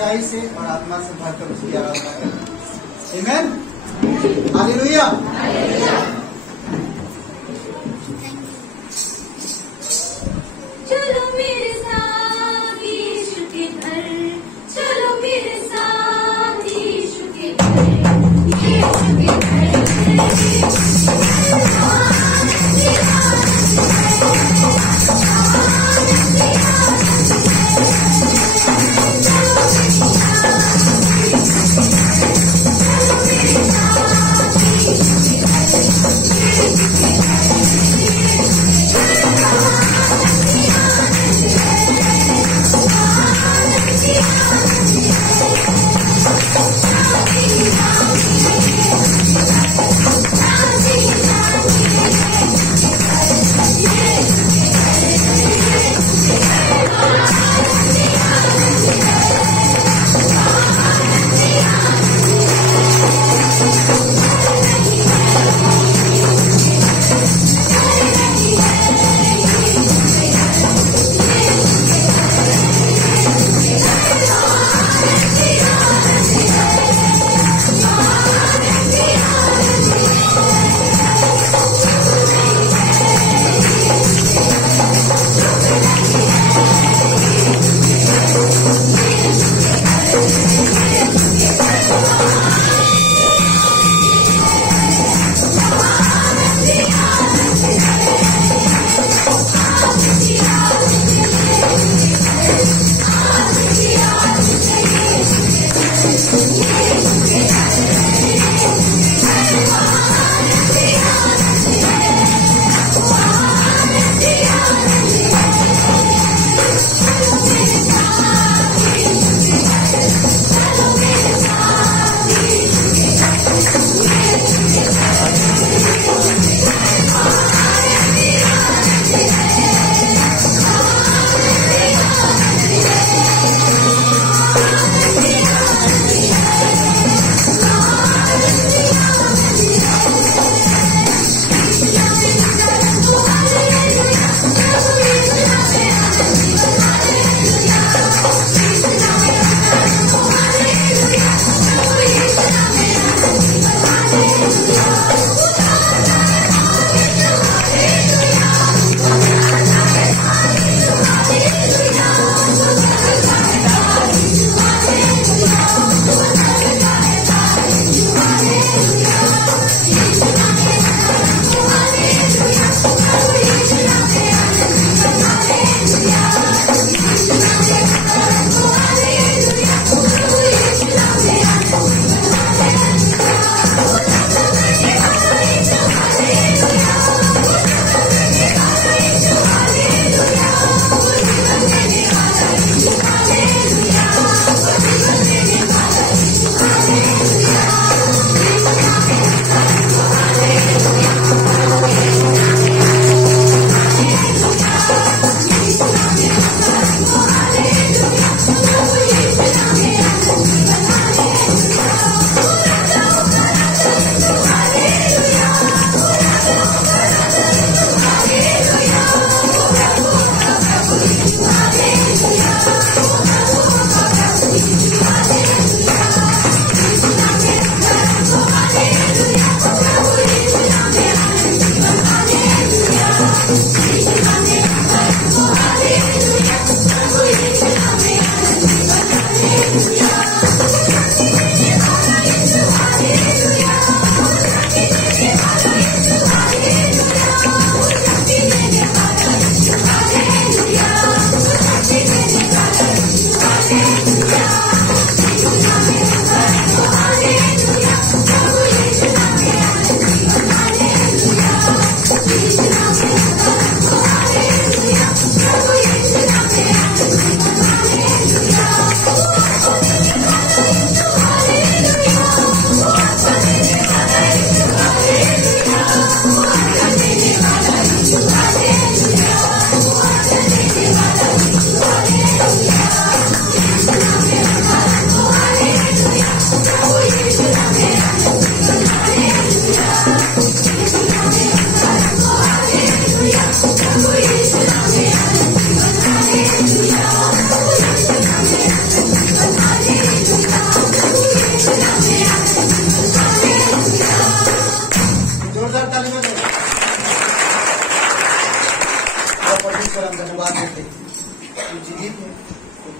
सच्चाई से और आत्मा से भरकर उसकी आराधना करें। आमीन, हालेलुया। चलो मेरे साथ यीशु के घर, चलो मेरे साथ यीशु के घर, यीशु के घर।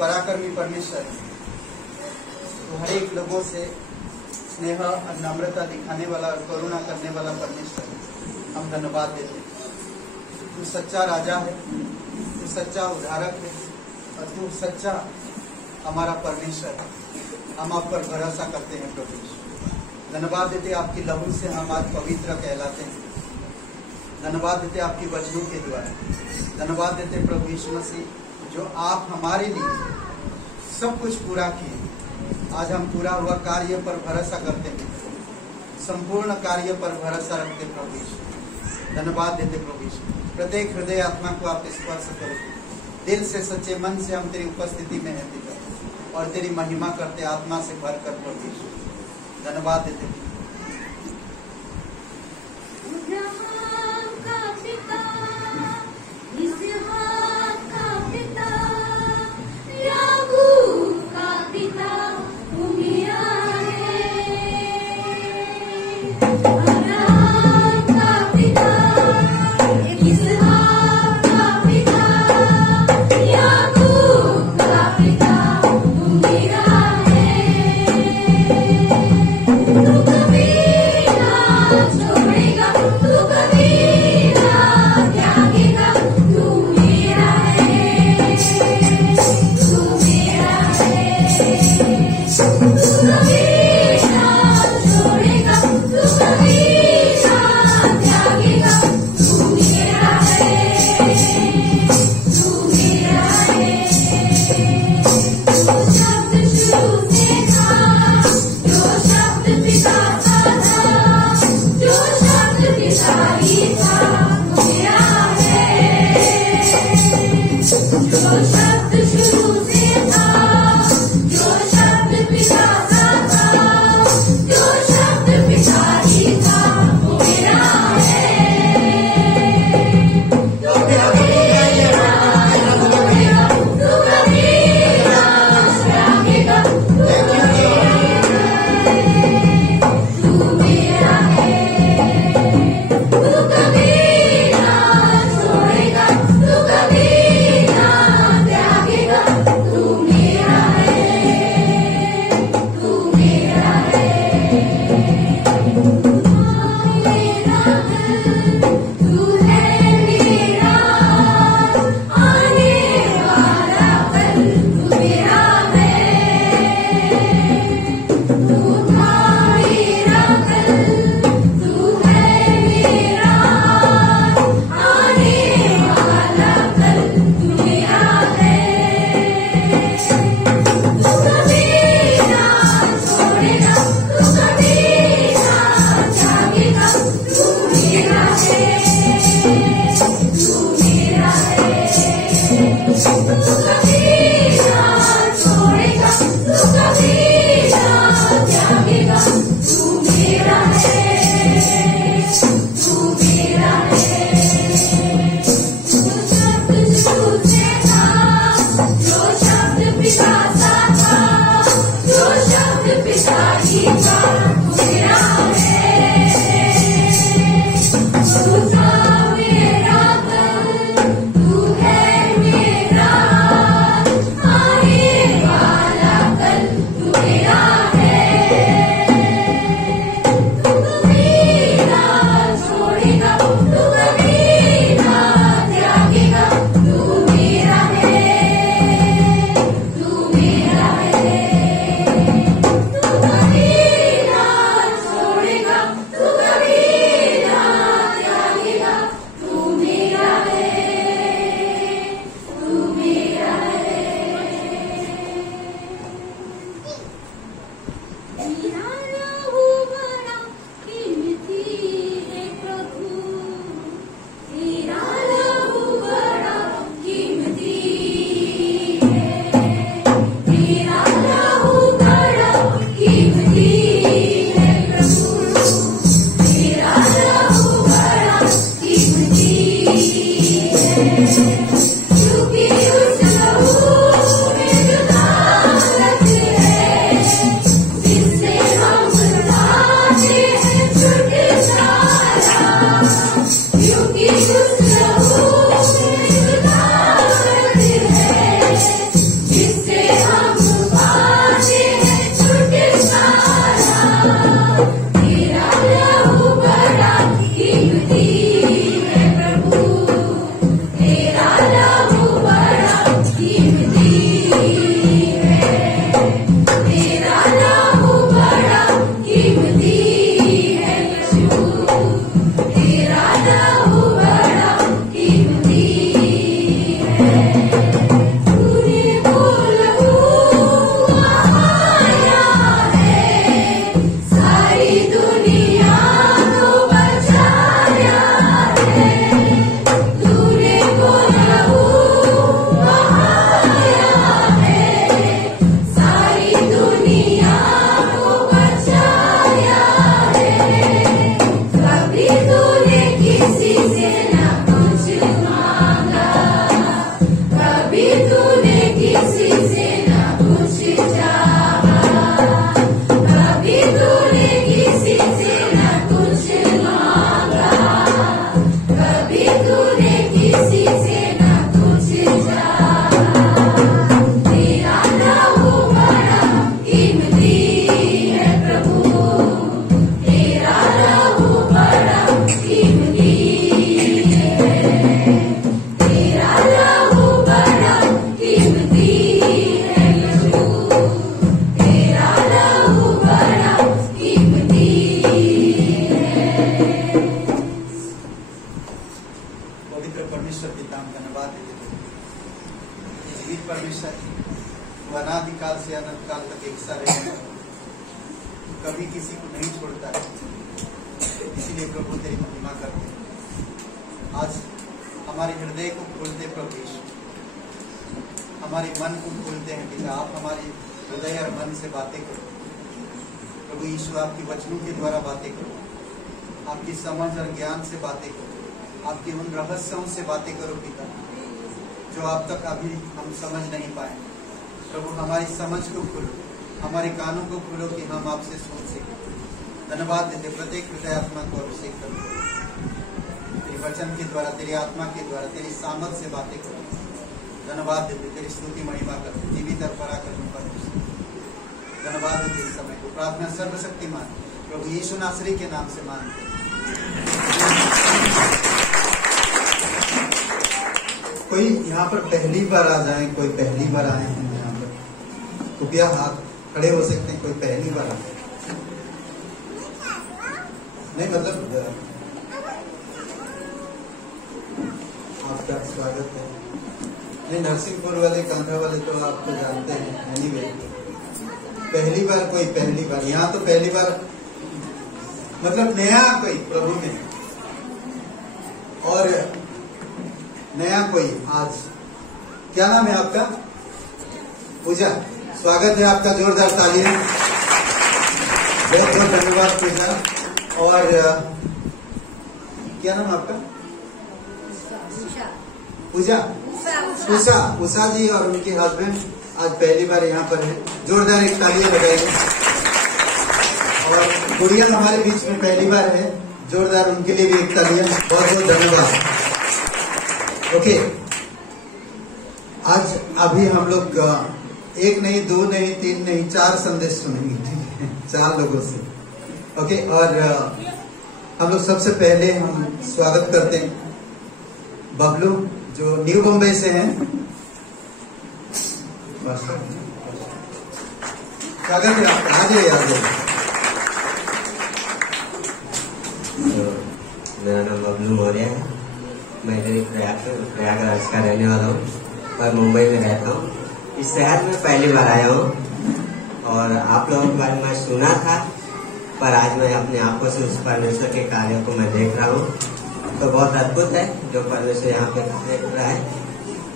पराक्रमी परमेश्वर, तो हर एक लोगों से स्नेह और नम्रता दिखाने वाला और करुणा करने वाला परमेश्वर, हम धन्यवाद देते हैं। तू सच्चा राजा है, तू सच्चा उद्धारक है और तू सच्चा हमारा परमेश्वर है। हम आप पर भरोसा करते हैं प्रभु यीशु। धन्यवाद देते आपकी लहू से हम आज पवित्र कहलाते हैं। धन्यवाद देते आपकी वचनों के द्वारा। धन्यवाद देते प्रभु यीशु मसीह, जो आप हमारे लिए सब कुछ पूरा किए। आज हम पूरा हुआ कार्य पर भरोसा करते हैं, संपूर्ण कार्य पर भरोसा रखते प्रभु यीशु। धन्यवाद देते प्रभु यीशु। प्रत्येक हृदय आत्मा को आप स्पर्श करो। दिल से सच्चे मन से हम तेरी उपस्थिति में हैं पिता, और तेरी महिमा करते आत्मा से भर कर प्रभु यीशु। धन्यवाद देते अब्राहम का पिता, इसहाक का पिता, याकूब का पिता तू मेरा है। अब्राहम का पिता, इसहाक का पिता, याकूब का पिता तू मेरा है। तेरा लहू बड़ा कीमती है प्रभु, तेरा लहू बड़ा कीमती है, तेरा लहू बड़ा कीमती है यीशु, तेरा लहू बड़ा कीमती है। तूने वो लहू बहाया है, सारी दुनिया को बचाया है। तूने वो लहू बहाया है, सारी दुनिया को बचाया है। कभी तूने किसी से न कुछ मांगा, कभी तूने किसी से न कुछ चाहा, कभी तूने किसी से न कुछ मांगा, कभी तूने किसी से न कुछ चाहा। तेरा लहू बड़ा कीमती है प्रभु, तेरा लहू बड़ा कीमती है, तेरा लहू बड़ा कीमती है यीशु, तेरा लहू बड़ा कीमती है। पवित्र परमेश्वर पिता हम धन्यवाद देते हैं। जीवित परमेश्वर वो अनादिकाल से अनंत काल तक एक सा रहने वाला, कभी किसी को नहीं छोड़ता है। इसीलिए प्रभु तेरी महिमा करते हैं। आज हमारे हृदय को खोलते प्रभु यीशु, हमारे मन को खोलते हैं पिता। आप हमारे हृदय और मन से बातें करो प्रभु यीशु, आपकी वचनों के द्वारा बातें करो, आपकी समझ और ज्ञान से बातें करो, आपके उन रहस्यों से बातें करो पिता, जो आप तक अभी हम समझ नहीं पाए। प्रभु हमारी समझ को खोलो, हमारे कानों को खोलो कि हम आपसे सुन सकें। धन्यवाद देते प्रत्येक हृदय आत्मा को अभिषेक करो, तेरे वचन के द्वारा, तेरी आत्मा के द्वारा, तेरी सामर्थ से बातें करो। धन्यवाद देते, तेरी स्तुति महिमा करते, जीवित और पराक्रम परमेश्वर। धन्यवाद देते इस समय को। प्रार्थना सर्वशक्तिमान प्रभु यीशु नासरी के नाम से मांगते हैं। कोई यहाँ पर पहली बार आ जाए, कोई पहली बार आए हैं यहाँ पर, कृपया हाथ खड़े हो सकते हैं। कोई पहली बार आए नहीं, मतलब आपका स्वागत है। नहीं, नरसिंहपुर वाले, कांधा वाले तो आप तो जानते हैं। एनीवे, पहली बार, कोई पहली बार यहाँ, तो पहली बार मतलब नया कोई प्रभु में, और नया कोई। आज क्या नाम है आपका? पूजा, स्वागत है आपका, जोरदार तालियां। बहुत बहुत धन्यवाद पूजा। और क्या नाम आपका? पूजा, उषा जी और उनके हस्बैंड आज पहली बार यहाँ पर है। जोरदार एक तालियां बजाएंगे। और गुड़िया हमारे बीच में पहली बार है, जोरदार उनके लिए भी एक तालियां। बहुत बहुत धन्यवाद। ओके, आज अभी हम लोग एक नहीं, दो नहीं, तीन नहीं, 4 संदेश सुनेंगे, ठीक है, 4 लोगों से। ओके, और हम लोग सबसे पहले हम स्वागत करते हैं बबलू, जो न्यू बम्बई से हैं। स्वागत है आपका, आ जाइए, आ जाइए। मेरा नाम बबलू मौर्य है। मैं इधर प्रयागराज का रहने वाला हूँ, पर मुंबई में रहता हूँ। इस शहर में पहली बार आया हूँ और आप लोगों के बारे में सुना था, पर आज मैं अपने आंखों से उस परमेश्वर के कार्यों को मैं देख रहा हूँ। तो बहुत अद्भुत है जो परमेश्वर यहाँ पे देख रहा है।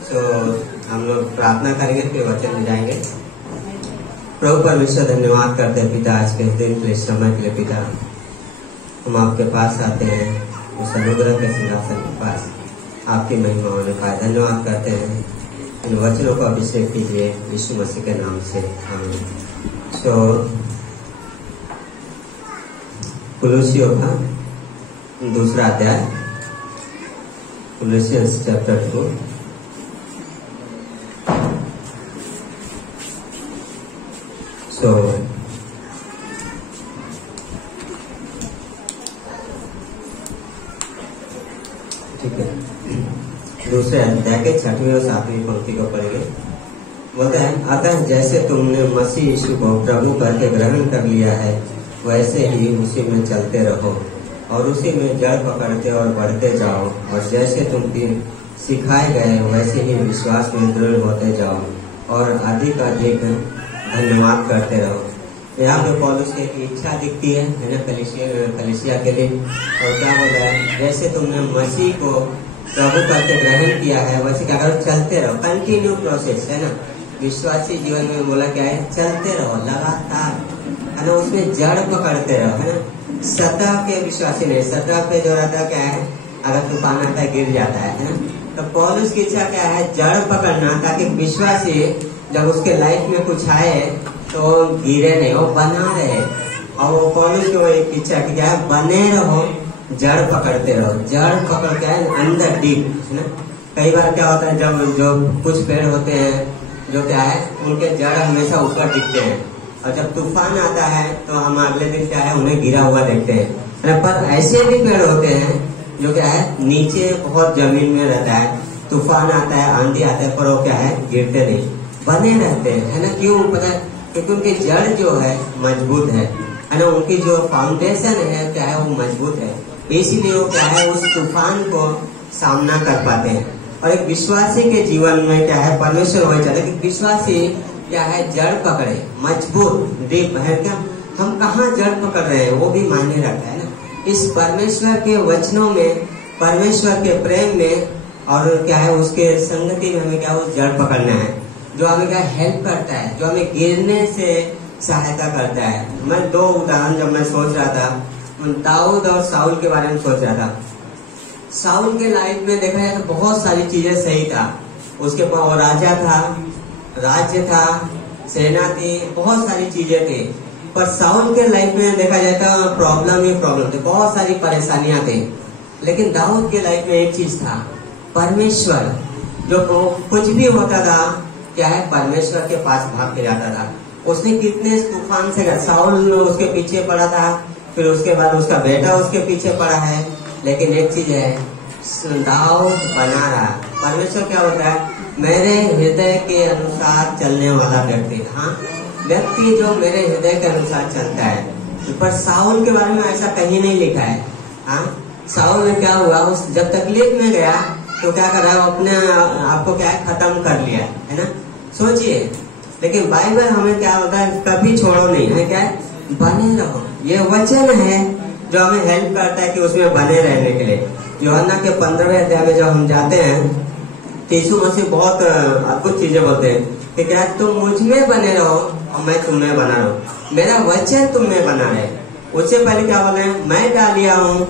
तो हम लोग प्रार्थना करेंगे, फिर वचन में जाएंगे। प्रभु परमेश्वर, धन्यवाद करते हैं पिता आज के दिन के लिए, समय के लिए। पिता, हम आपके पास आते हैं, उस अनुग्रह के सिंहासन के पास आपकी महिमा होने पाए। धन्यवाद करते हैं, इन वचनों को अभिषेक कीजिए यीशु मसीह के नाम से, आमीन। तो कुलुसियों का 2 अध्याय, कुलुसियंस चैप्टर 2, ठीक है, दूसरे अध्याय के 6वीं और 7वीं पंक्ति को पढ़ेंगे। बोलता है, अतः जैसे तुमने मसीह यीशु को प्रभु करके ग्रहण कर लिया है, वैसे ही उसी में चलते रहो और उसी में जड़ पकड़ते और बढ़ते जाओ, और जैसे तुम सिखाए गए वैसे ही विश्वास में दृढ़ होते जाओ और अधिक अधिक धन्यवाद करते रहो। यहाँ पे पौलुस की एक इच्छा दिखती है ना, कलीसिया के लिए। और क्या बोल रहा है, जैसे तुमने मसीह को प्रभु करके ग्रहण किया है वैसे क्या करो, चलते रहो। कंटिन्यू प्रोसेस है ना, विश्वासी जीवन में बोला क्या है, चलते रहो लगातार, है ना, उसमें जड़ पकड़ते रहो, है ना। सतह के विश्वासी नहीं, सतह पे जो रहता क्या है, अगर तूफान आता है गिर जाता है ना। तो पौलुस की इच्छा क्या है, जड़ पकड़ना, ताकि विश्वासी जब उसके लाइफ में कुछ आए तो गिरे नहीं, वो बना रहे। और वो पौलुस की वो एक इच्छा क्या है, बने रहो, जड़ पकड़ते रहो। जड़ पकड़ के अंदर डीप, है ना। कई बार क्या होता है, जब जो कुछ पेड़ होते हैं जो क्या है, उनके जड़ हमेशा ऊपर दिखते हैं, और जब तूफान आता है तो हम अगले दिन क्या है, उन्हें गिरा हुआ देखते हैं। पर ऐसे भी पेड़ होते हैं जो क्या है, नीचे बहुत जमीन में रहता है, तूफान आता है, आंधी आता है, पर वो क्या है, गिरते नहीं, बने रहते हैं, है ना। क्यों पता है, क्योंकि उनकी जड़ जो है मजबूत है ना, उनकी जो फाउंडेशन है क्या है, वो मजबूत है, इसीलिए वो क्या है, उस तूफान को सामना कर पाते हैं। और एक विश्वासी के जीवन में क्या है, परमेश्वर हो जाता है कि विश्वासी क्या है, जड़ पकड़े, मजबूत डीप है। क्या हम कहाँ जड़ पकड़ रहे हैं वो भी मायने रखता है ना। इस परमेश्वर के वचनों में, परमेश्वर के प्रेम में, और क्या है, उसके संगति में हमें क्या, वो जड़ पकड़ना है, जो हमें क्या हेल्प करता है, जो हमें गिरने से सहायता करता है। मैं 2 उदाहरण जब मैं सोच रहा था, दाऊद और साउल के बारे में सोच रहा था। साउल के लाइफ में देखा जाए तो बहुत सारी चीजें सही था, उसके पास राजा था, राज्य था, सेना थी, बहुत सारी चीजें थी। पर साउल के लाइफ में देखा जाए तो प्रॉब्लम ही प्रॉब्लम थी, बहुत सारी परेशानियां थी। लेकिन दाऊद के लाइफ में एक चीज था, परमेश्वर। जो कुछ भी होता था क्या है, परमेश्वर के पास भाग के जाता था। उसने कितने तूफान से, साउल उसके पीछे पड़ा था, फिर उसके बाद उसका बेटा उसके पीछे पड़ा है, लेकिन एक चीज है, दाऊद बना रहा। परमेश्वर क्या होता है, मेरे हृदय के अनुसार चलने वाला व्यक्ति, हाँ, व्यक्ति जो मेरे हृदय के अनुसार चलता है। पर साउल के बारे में ऐसा कहीं नहीं लिखा है। हाँ, साउल में क्या हुआ, उस जब तकलीफ में गया तो क्या कर रहा है, अपने आपको क्या है, खत्म कर लिया, है ना। सोचिए, लेकिन बाइबल हमें क्या होता है, कभी छोड़ो नहीं, है क्या है, बने रहो। ये वचन है जो हमें हेल्प करता है कि उसमें बने रहने के लिए। यूहन्ना के 15वें अध्याय में जब हम जाते हैं, यीशु मसीह बहुत अद्भुत चीजें बोलते हैं कि क्या तुम मुझ में बने रहो और मैं तुम में बना रहूं, मेरा वचन तुम में बना रहे। उससे पहले क्या बोले, मैं डालिया हूँ,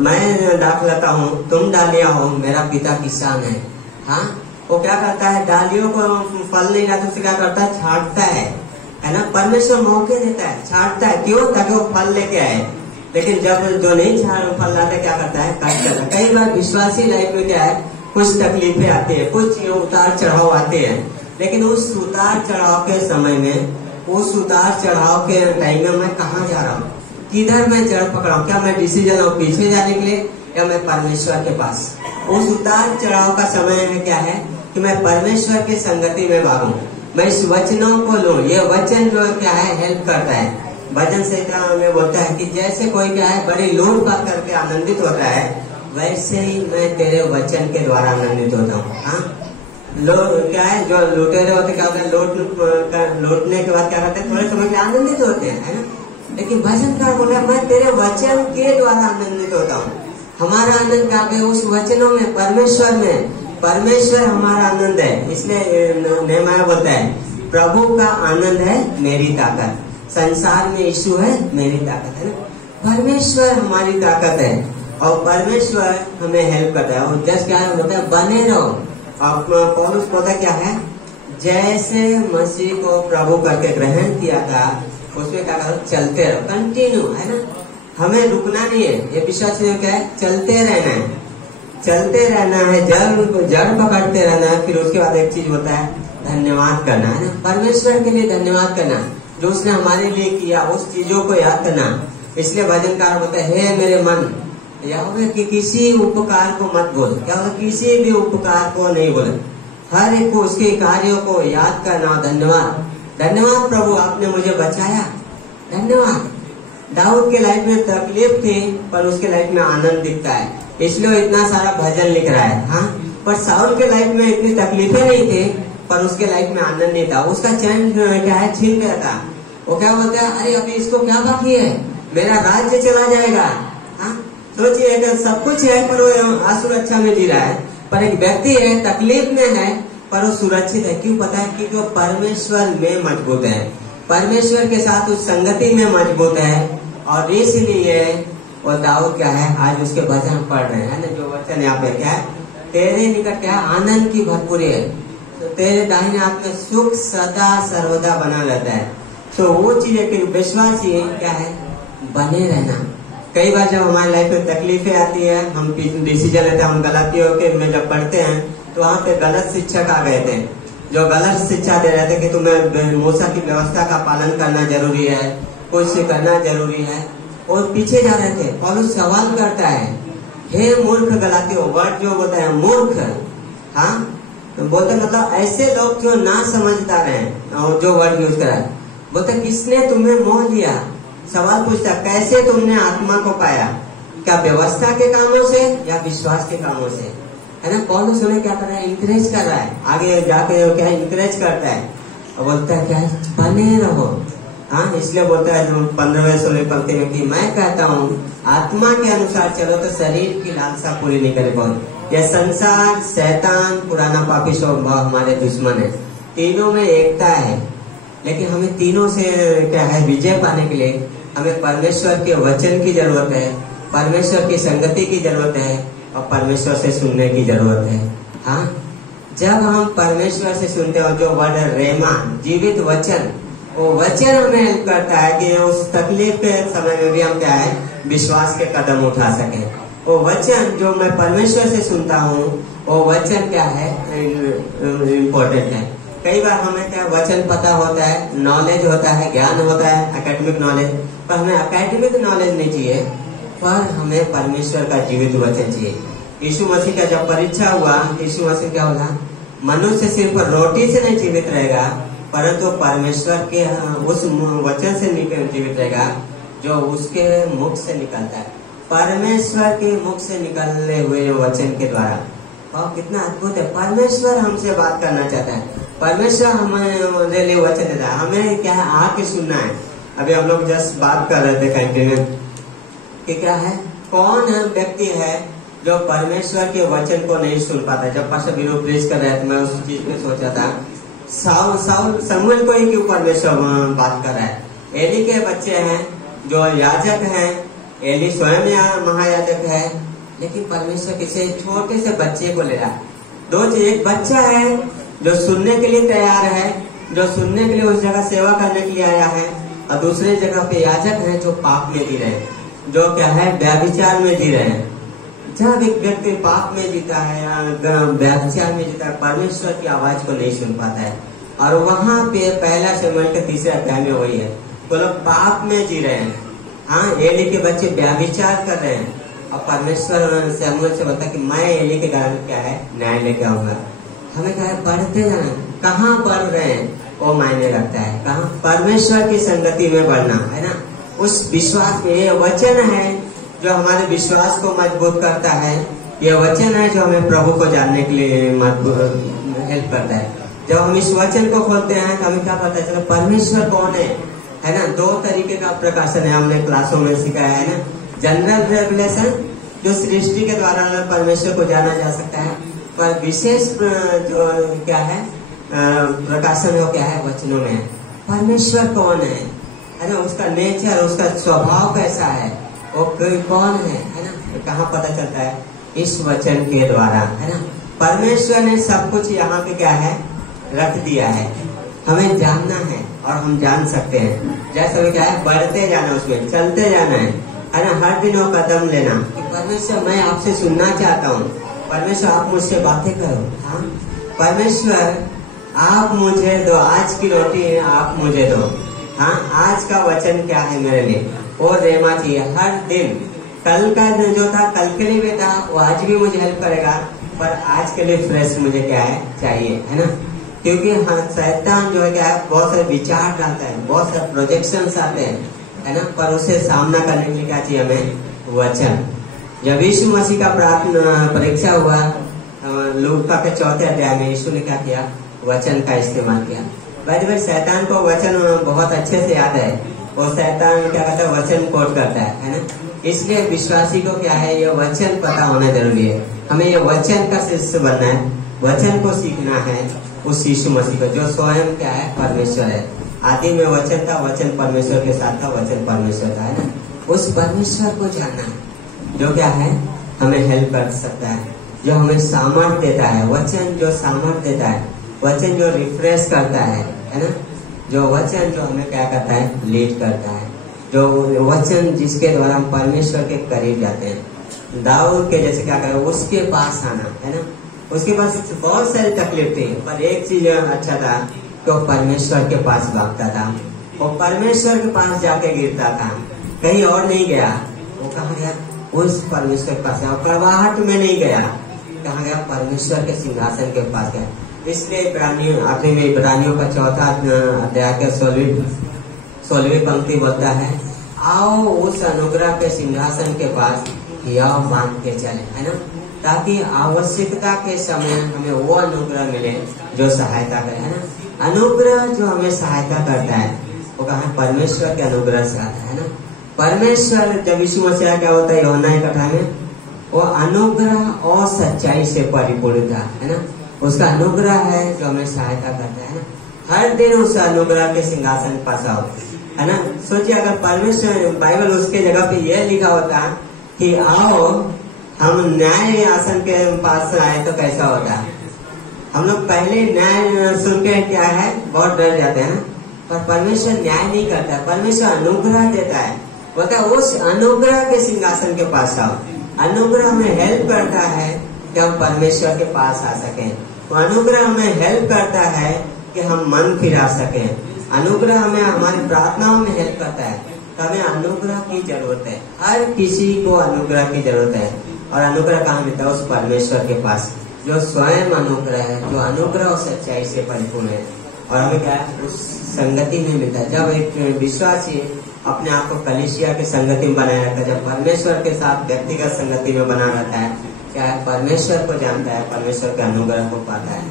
मैं दाखलता हूँ, तुम डालिया हो, मेरा पिता किसान है। हाँ, वो क्या करता है, डालियों को फल नहीं लाता, उससे क्या करता है, छांटता है ना। परमेश्वर मौके देता है, छांटता है, क्यों, ताकि वो फल लेके आए। लेकिन जब जो नहीं फल लाते क्या करता है, काट करता है। कई बार विश्वासी लाइफ में क्या है, कुछ तकलीफें आती है, कुछ उतार चढ़ाव आते हैं, लेकिन उस उतार चढ़ाव के समय में, उस उतार चढ़ाव के टाइम में मैं कहाँ जा रहा हूँ, किधर मैं जड़ पकड़ा हूँ, क्या मैं डिसीजन हूँ पीछे जाने के लिए या मैं परमेश्वर के पास। उस उतार चढ़ाव का समय में क्या है कि मैं परमेश्वर की संगति में भागूं, मैं इस वचनों को लूं। ये वचन जो क्या है, हेल्प करता है। भजन संहिता में बोलता है कि जैसे कोई क्या है, बड़ी लूट पा करके आनंदित होता है, वैसे ही मैं तेरे वचन के द्वारा आनंदित होता हूँ। हाँ, लोग क्या है, जो लुटेरे होते क्या होते हैं, लूटने के बाद क्या करते हैं, थोड़े समय के आनंदित होते हैं, है ना। लेकिन भजनकार बोला, मैं तेरे वचन के द्वारा आनंदित होता हूँ। हमारा आनंद क्या है, उस वचनों में, परमेश्वर में। परमेश्वर हमारा आनंद है। इसलिए नेहमाया बोलता है, प्रभु का आनंद है मेरी ताकत, संसार में यीशु है मेरी ताकत, है ना। परमेश्वर हमारी ताकत है और परमेश्वर हमें हेल्प करता है। और जस्ट क्या होता है, बने रहो। और पौलुस बोलता क्या है, जैसे मसीह को प्रभु करके ग्रहण किया था, उसमें क्या करो, चलते रहो, कंटिन्यू, है ना। हमें रुकना नहीं है। ये विश्वास में क्या है, चलते रहना है, चलते रहना है, जड़ पकड़ते रहना है। फिर उसके बाद एक चीज होता है, धन्यवाद करना, है ना। परमेश्वर के लिए धन्यवाद करना, जो उसने हमारे लिए किया, उस चीजों को याद करना। इसलिए भजनकार बोलता है, हे मेरे मन, या होगा कि किसी उपकार को मत बोल, क्या होगा किसी भी उपकार को नहीं बोले, हर एक को उसके कार्यों को याद करना। धन्यवाद, धन्यवाद प्रभु आपने मुझे बचाया, धन्यवाद। दाऊद के लाइफ में तकलीफ थी पर उसके लाइफ में आनंद दिखता है, इसलिए इतना सारा भजन लिख रहा है। हाँ, पर साउल के लाइफ में इतनी तकलीफें नहीं थी पर उसके लाइफ में आनंद नहीं था, उसका चैन क्या है छीन गया था। वो क्या बोलता है, अरे अभी इसको क्या बाकी है, मेरा राज्य चला जाएगा। हाँ, सोचिए कि सब कुछ है पर वो असुरक्षा में जी रहा है, पर एक व्यक्ति है तकलीफ में है पर वो सुरक्षित है। क्यों पता है, क्योंकि वो परमेश्वर में मजबूत है, परमेश्वर के साथ उस संगति में मजबूत है। और इसलिए वो दाऊद क्या है, आज उसके भजन पढ़ रहे हैं ना, जो वचन यहाँ पे क्या है, तेरे निकट क्या आनंद की भरपूरी है, तो तेरे दाहिने हाथ में सुख सदा सर्वदा बना रहता है। तो वो चीज है कि विश्वासी क्या है, बने रहना। कई बार जब हमारी लाइफ में तकलीफें आती है, हम डिसीजन लेते हैं, हम गलतियों के में जब पढ़ते हैं तो वहाँ पे गलत शिक्षक आ गए थे जो गलत शिक्षा दे रहे थे कि तुम्हें मूसा की व्यवस्था का पालन करना जरूरी है, कुछ करना जरूरी है, और पीछे जा रहे थे। पौलुस सवाल करता है, हे मूर्ख गलातियों, वर्ड जो बोलता है मूर्ख, हाँ बोलते मतलब ऐसे लोग जो ना समझदार हैं, और जो वर्ड यूज करा है, बोलते किसने तुम्हें मोह लिया। सवाल पूछता कैसे तुमने आत्मा को पाया, क्या व्यवस्था के कामों से या विश्वास के कामों से, है ना। पौलुस उन्हें क्या कर रहा है, इंकरेज कर रहा है, आगे जाके क्या इंकरेज करता है और बोलता है क्या है, बने रहो। हाँ, इसलिए बोलता है 15वें 16वें पंक्ति में कि मैं कहता हूँ आत्मा के अनुसार चलो तो शरीर की लालसा पूरी नहीं करे पाओ। यह संसार, शैतान, पुराना पापी स्वभाव हमारे दुश्मन है, तीनों में एकता है, लेकिन हमें तीनों से क्या है, विजय पाने के लिए हमें परमेश्वर के वचन की जरूरत है, परमेश्वर की संगति की जरूरत है और परमेश्वर से सुनने की जरूरत है। हाँ, जब हम परमेश्वर से सुनते हो, जो वर्ड है रेमा, जीवित वचन, वो वचन हमें हेल्प करता है कि उस तकलीफ के समय में भी हम क्या है, विश्वास के कदम उठा सके। वो वचन जो मैं परमेश्वर से सुनता हूँ, वो वचन क्या है, इम्पोर्टेंट है। कई बार हमें क्या वचन पता होता है, नॉलेज होता है, ज्ञान होता है, एकेडमिक नॉलेज, पर हमें एकेडमिक नॉलेज नहीं चाहिए, पर हमें परमेश्वर का जीवित वचन चाहिए। यीशु मसीह का जब परीक्षा हुआ, यीशु मसीह क्या बोला, मनुष्य सिर्फ रोटी से नहीं जीवित रहेगा परंतु परमेश्वर के उस वचन से जीवित रहेगा जो उसके मुख से निकलता है। परमेश्वर के मुख से निकलने हुए वचन के द्वारा, और कितना अद्भुत है, परमेश्वर हमसे बात करना चाहता है, परमेश्वर हमारे लिए वचन देता है, हमें क्या है, आके सुनना है। अभी हम लोग जस्ट बात कर रहे थे कंटिन्यू कि क्या है, कौन व्यक्ति है जो परमेश्वर के वचन को नहीं सुन पाता। जब पास्टर बिनो प्रेज कर रहे थे, मैं उस चीज पे सोचा था, समुएल को ही क्यों परमेश्वर बात कर रहा है। एली के बच्चे हैं जो याजक हैं, एली स्वयं महायाजक है, लेकिन परमेश्वर किसी छोटे से बच्चे को ले रहा है। दो चीज, एक बच्चा है जो सुनने के लिए तैयार है, जो सुनने के लिए उस जगह सेवा करने के लिए आया है, और दूसरे जगह पे याजक है जो पाप में जी रहे हैं, जो क्या है, व्यभिचार में जी रहे हैं। जब एक व्यक्ति पाप में जीता है या व्यभिचार में जीता है, परमेश्वर की आवाज को नहीं सुन पाता है। और वहाँ पे पहला शमूएल के 3 अध्याय में वही है, तो लोग पाप में जी रहे हैं। हाँ, एली के बच्चे व्यभिचार कर रहे हैं, और परमेश्वर शमूएल से बोलता कि मैं एली के कारण क्या है, न्याय लेके आऊंगा। हमें क्या है, बढ़ते जाना, कहाँ बढ़ रहे हैं वो मायने रखता है, कहाँ परमेश्वर की संगति में बढ़ना है ना, उस विश्वास में। ये वचन है जो हमारे विश्वास को मजबूत करता है, ये वचन है जो हमें प्रभु को जानने के लिए हेल्प करता है। जब हम इस वचन को खोलते हैं तो हमें क्या पता चला, परमेश्वर कौन है ना। 2 तरीके का प्रकाशन है, हमने क्लासों में सिखाया है ना, जनरल रेवलेशन जो सृष्टि के द्वारा परमेश्वर को जाना जा सकता है, पर विशेष जो क्या है प्रकाशन हो क्या है, वचनों में है। परमेश्वर कौन है ना, उसका नेचर, उसका स्वभाव कैसा है, वो कौन है ना, कहाँ पता चलता है, इस वचन के द्वारा, है ना। परमेश्वर ने सब कुछ यहाँ पे क्या है, रख दिया है, हमें जानना है और हम जान सकते हैं। जैसे भी क्या है, बढ़ते जाना, उसमें चलते जाना है ना, हर दिन वो कदम लेना कि परमेश्वर मैं आपसे सुनना चाहता हूँ, परमेश्वर आप मुझसे बातें करो। हाँ, परमेश्वर आप मुझे दो, आज की रोटी आप मुझे दो। हाँ, आज का वचन क्या है मेरे लिए, वो रेमा चाहिए हर दिन। कल का जो था कल के लिए भी था, वो आज भी मुझे हेल्प करेगा, पर आज के लिए फ्रेश मुझे क्या है चाहिए, है ना। क्योंकि हाँ, शैतान जो है क्या है बहुत सारे विचार डालता है, बहुत सारे प्रोजेक्शंस आते हैं, है ना, पर उसे सामना करने के लिए क्या चाहिए हमें, वचन। जब यीशु मसीह का परीक्षा हुआ लूका के 4 अध्याय में, यीशु ने क्या किया, वचन का इस्तेमाल किया। भाई शैतान को वचन बहुत अच्छे से याद है, और शैतान क्या करता है, वचन कोट करता है ना। इसलिए विश्वासी को क्या है, ये वचन पता होना जरूरी है। हमें ये वचन का शिष्य बनना है, वचन को सीखना है उस यीशु मसीह को जो स्वयं क्या है, परमेश्वर है। आदि में वचन था, वचन परमेश्वर के साथ था, वचन परमेश्वर था, है ना। उस परमेश्वर को जानना है जो क्या है, हमें हेल्प कर सकता है, जो हमें सामर्थ देता है। वचन जो सामर्थ देता है, वचन जो रिफ्रेश करता है ना, जो वचन जो हमें क्या करता है, लीड करता है, जो वचन जिसके द्वारा हम परमेश्वर के करीब जाते हैं। दाऊद के जैसे क्या करे, उसके पास आना, है ना। उसके पास बहुत सारी तकलीफ थी, पर एक चीज अच्छा था कि वो परमेश्वर के पास भागता था, वो परमेश्वर के पास जाके गिरता था, कहीं और नहीं गया। वो कहाँ गया, उस परमेश्वर के पास, प्रवाहट में नहीं गया, कहाँ गया, परमेश्वर के सिंहासन के पास गया। इसलिए आखिरी में इब्रानियों का 4 अध्याय के 16वीं पंक्ति बोलता है, आओ उस अनुग्रह के सिंहासन के पास हियाव बांध के चले, है ना, ताकि आवश्यकता के समय हमें वो अनुग्रह मिले जो सहायता करे, है ना। अनुग्रह जो हमें सहायता करता है वो कहाँ, परमेश्वर के अनुग्रह से आता है ना। परमेश्वर जब यीशु मसीह क्या होता है, यूहन्ना 1:18 में, वो अनुग्रह और सच्चाई से परिपूर्ण था, है ना। उसका अनुग्रह है जो हमें सहायता करता है ना। हर दिन उस अनुग्रह के सिंहासन पास आओ, है ना। सोचिए अगर परमेश्वर बाइबल उसके जगह पे यह लिखा होता कि आओ हम न्याय आसन के पास आए तो कैसा होता। हम लोग पहले न्याय सुन के क्या है, बहुत डर जाते हैं ना। पर परमेश्वर न्याय नहीं करता, परमेश्वर अनुग्रह देता है। बोलता है उस अनुग्रह के सिंहासन के पास आओ। अनुग्रह हमें हेल्प करता है कि हम परमेश्वर के पास आ सकें। तो अनुग्रह हमें हेल्प करता है कि हम मन फिरा सकें। अनुग्रह हमें हमारी प्रार्थनाओं में हेल्प करता है। तो हमें अनुग्रह की जरूरत है, हर किसी को अनुग्रह की जरूरत है। और अनुग्रह कहाँ मिलता है, उस परमेश्वर के पास जो स्वयं अनुग्रह है, जो अनुग्रह और सच्चाई से परिपूर्ण है। और हमें क्या है, उस संगति में मिलता है। जब एक विश्वासी अपने आप को कलीसिया की संगति में बनाए रखता है, जब परमेश्वर के साथ व्यक्तिगत संगति में बना रहता है, क्या है, परमेश्वर को जानता है, परमेश्वर के अनुग्रह को पाता है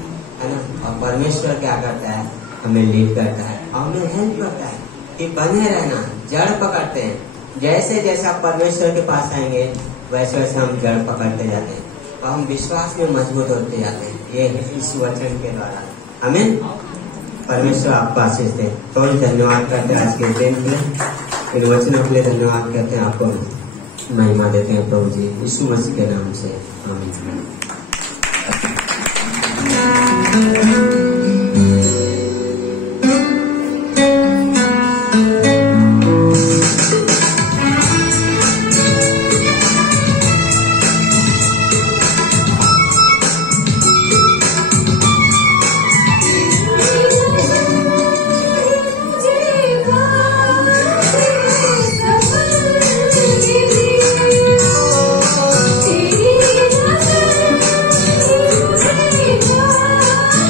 ना। और परमेश्वर क्या करता है, हमें लीड करता है और हमें हेल्प करता है कि बने रहना, जड़ पकड़ते हैं। जैसे जैसे आप परमेश्वर के पास आएंगे वैसे वैसे हम जड़ पकड़ते जाते हैं और हम विश्वास में मजबूत होते जाते हैं। ये है इस वचन के द्वारा। आमीन। परमेश्वर आपको आशीष दे। तो धन्यवाद करते हैं आज के दिन के इन वचनों के लिए, धन्यवाद करते हैं, आपको महिमा देते हैं प्रभु जी, यीशु मसीह के नाम से आमीन।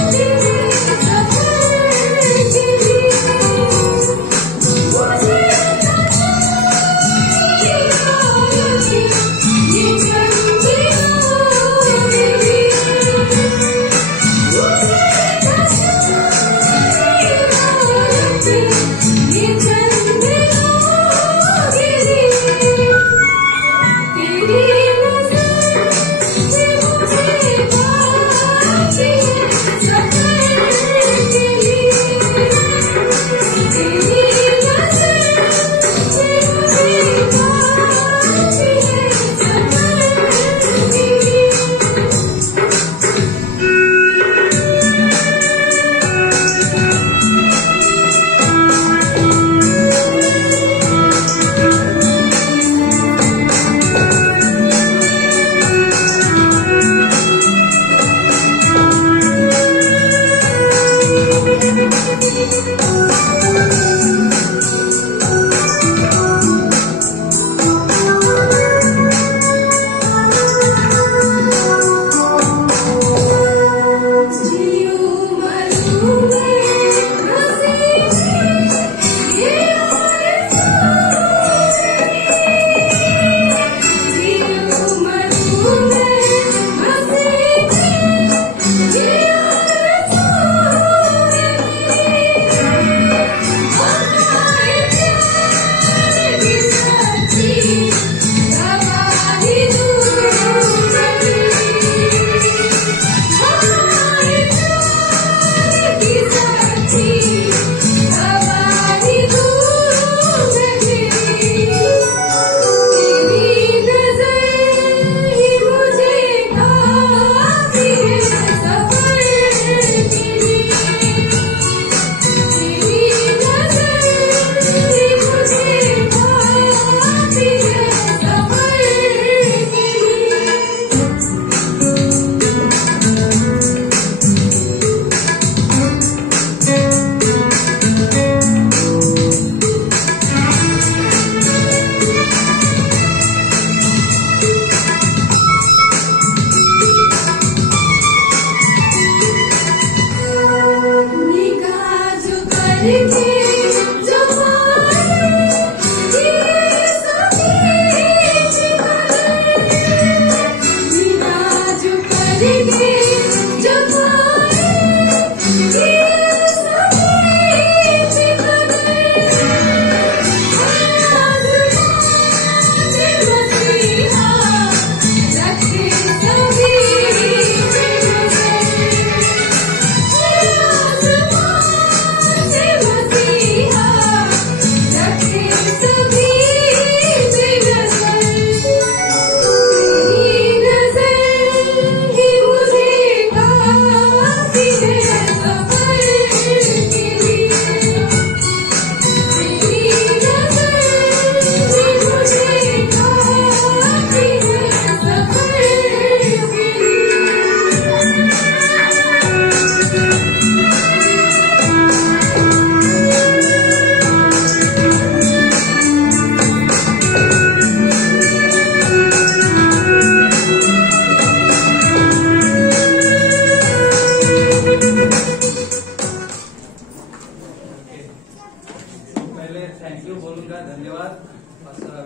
तेरी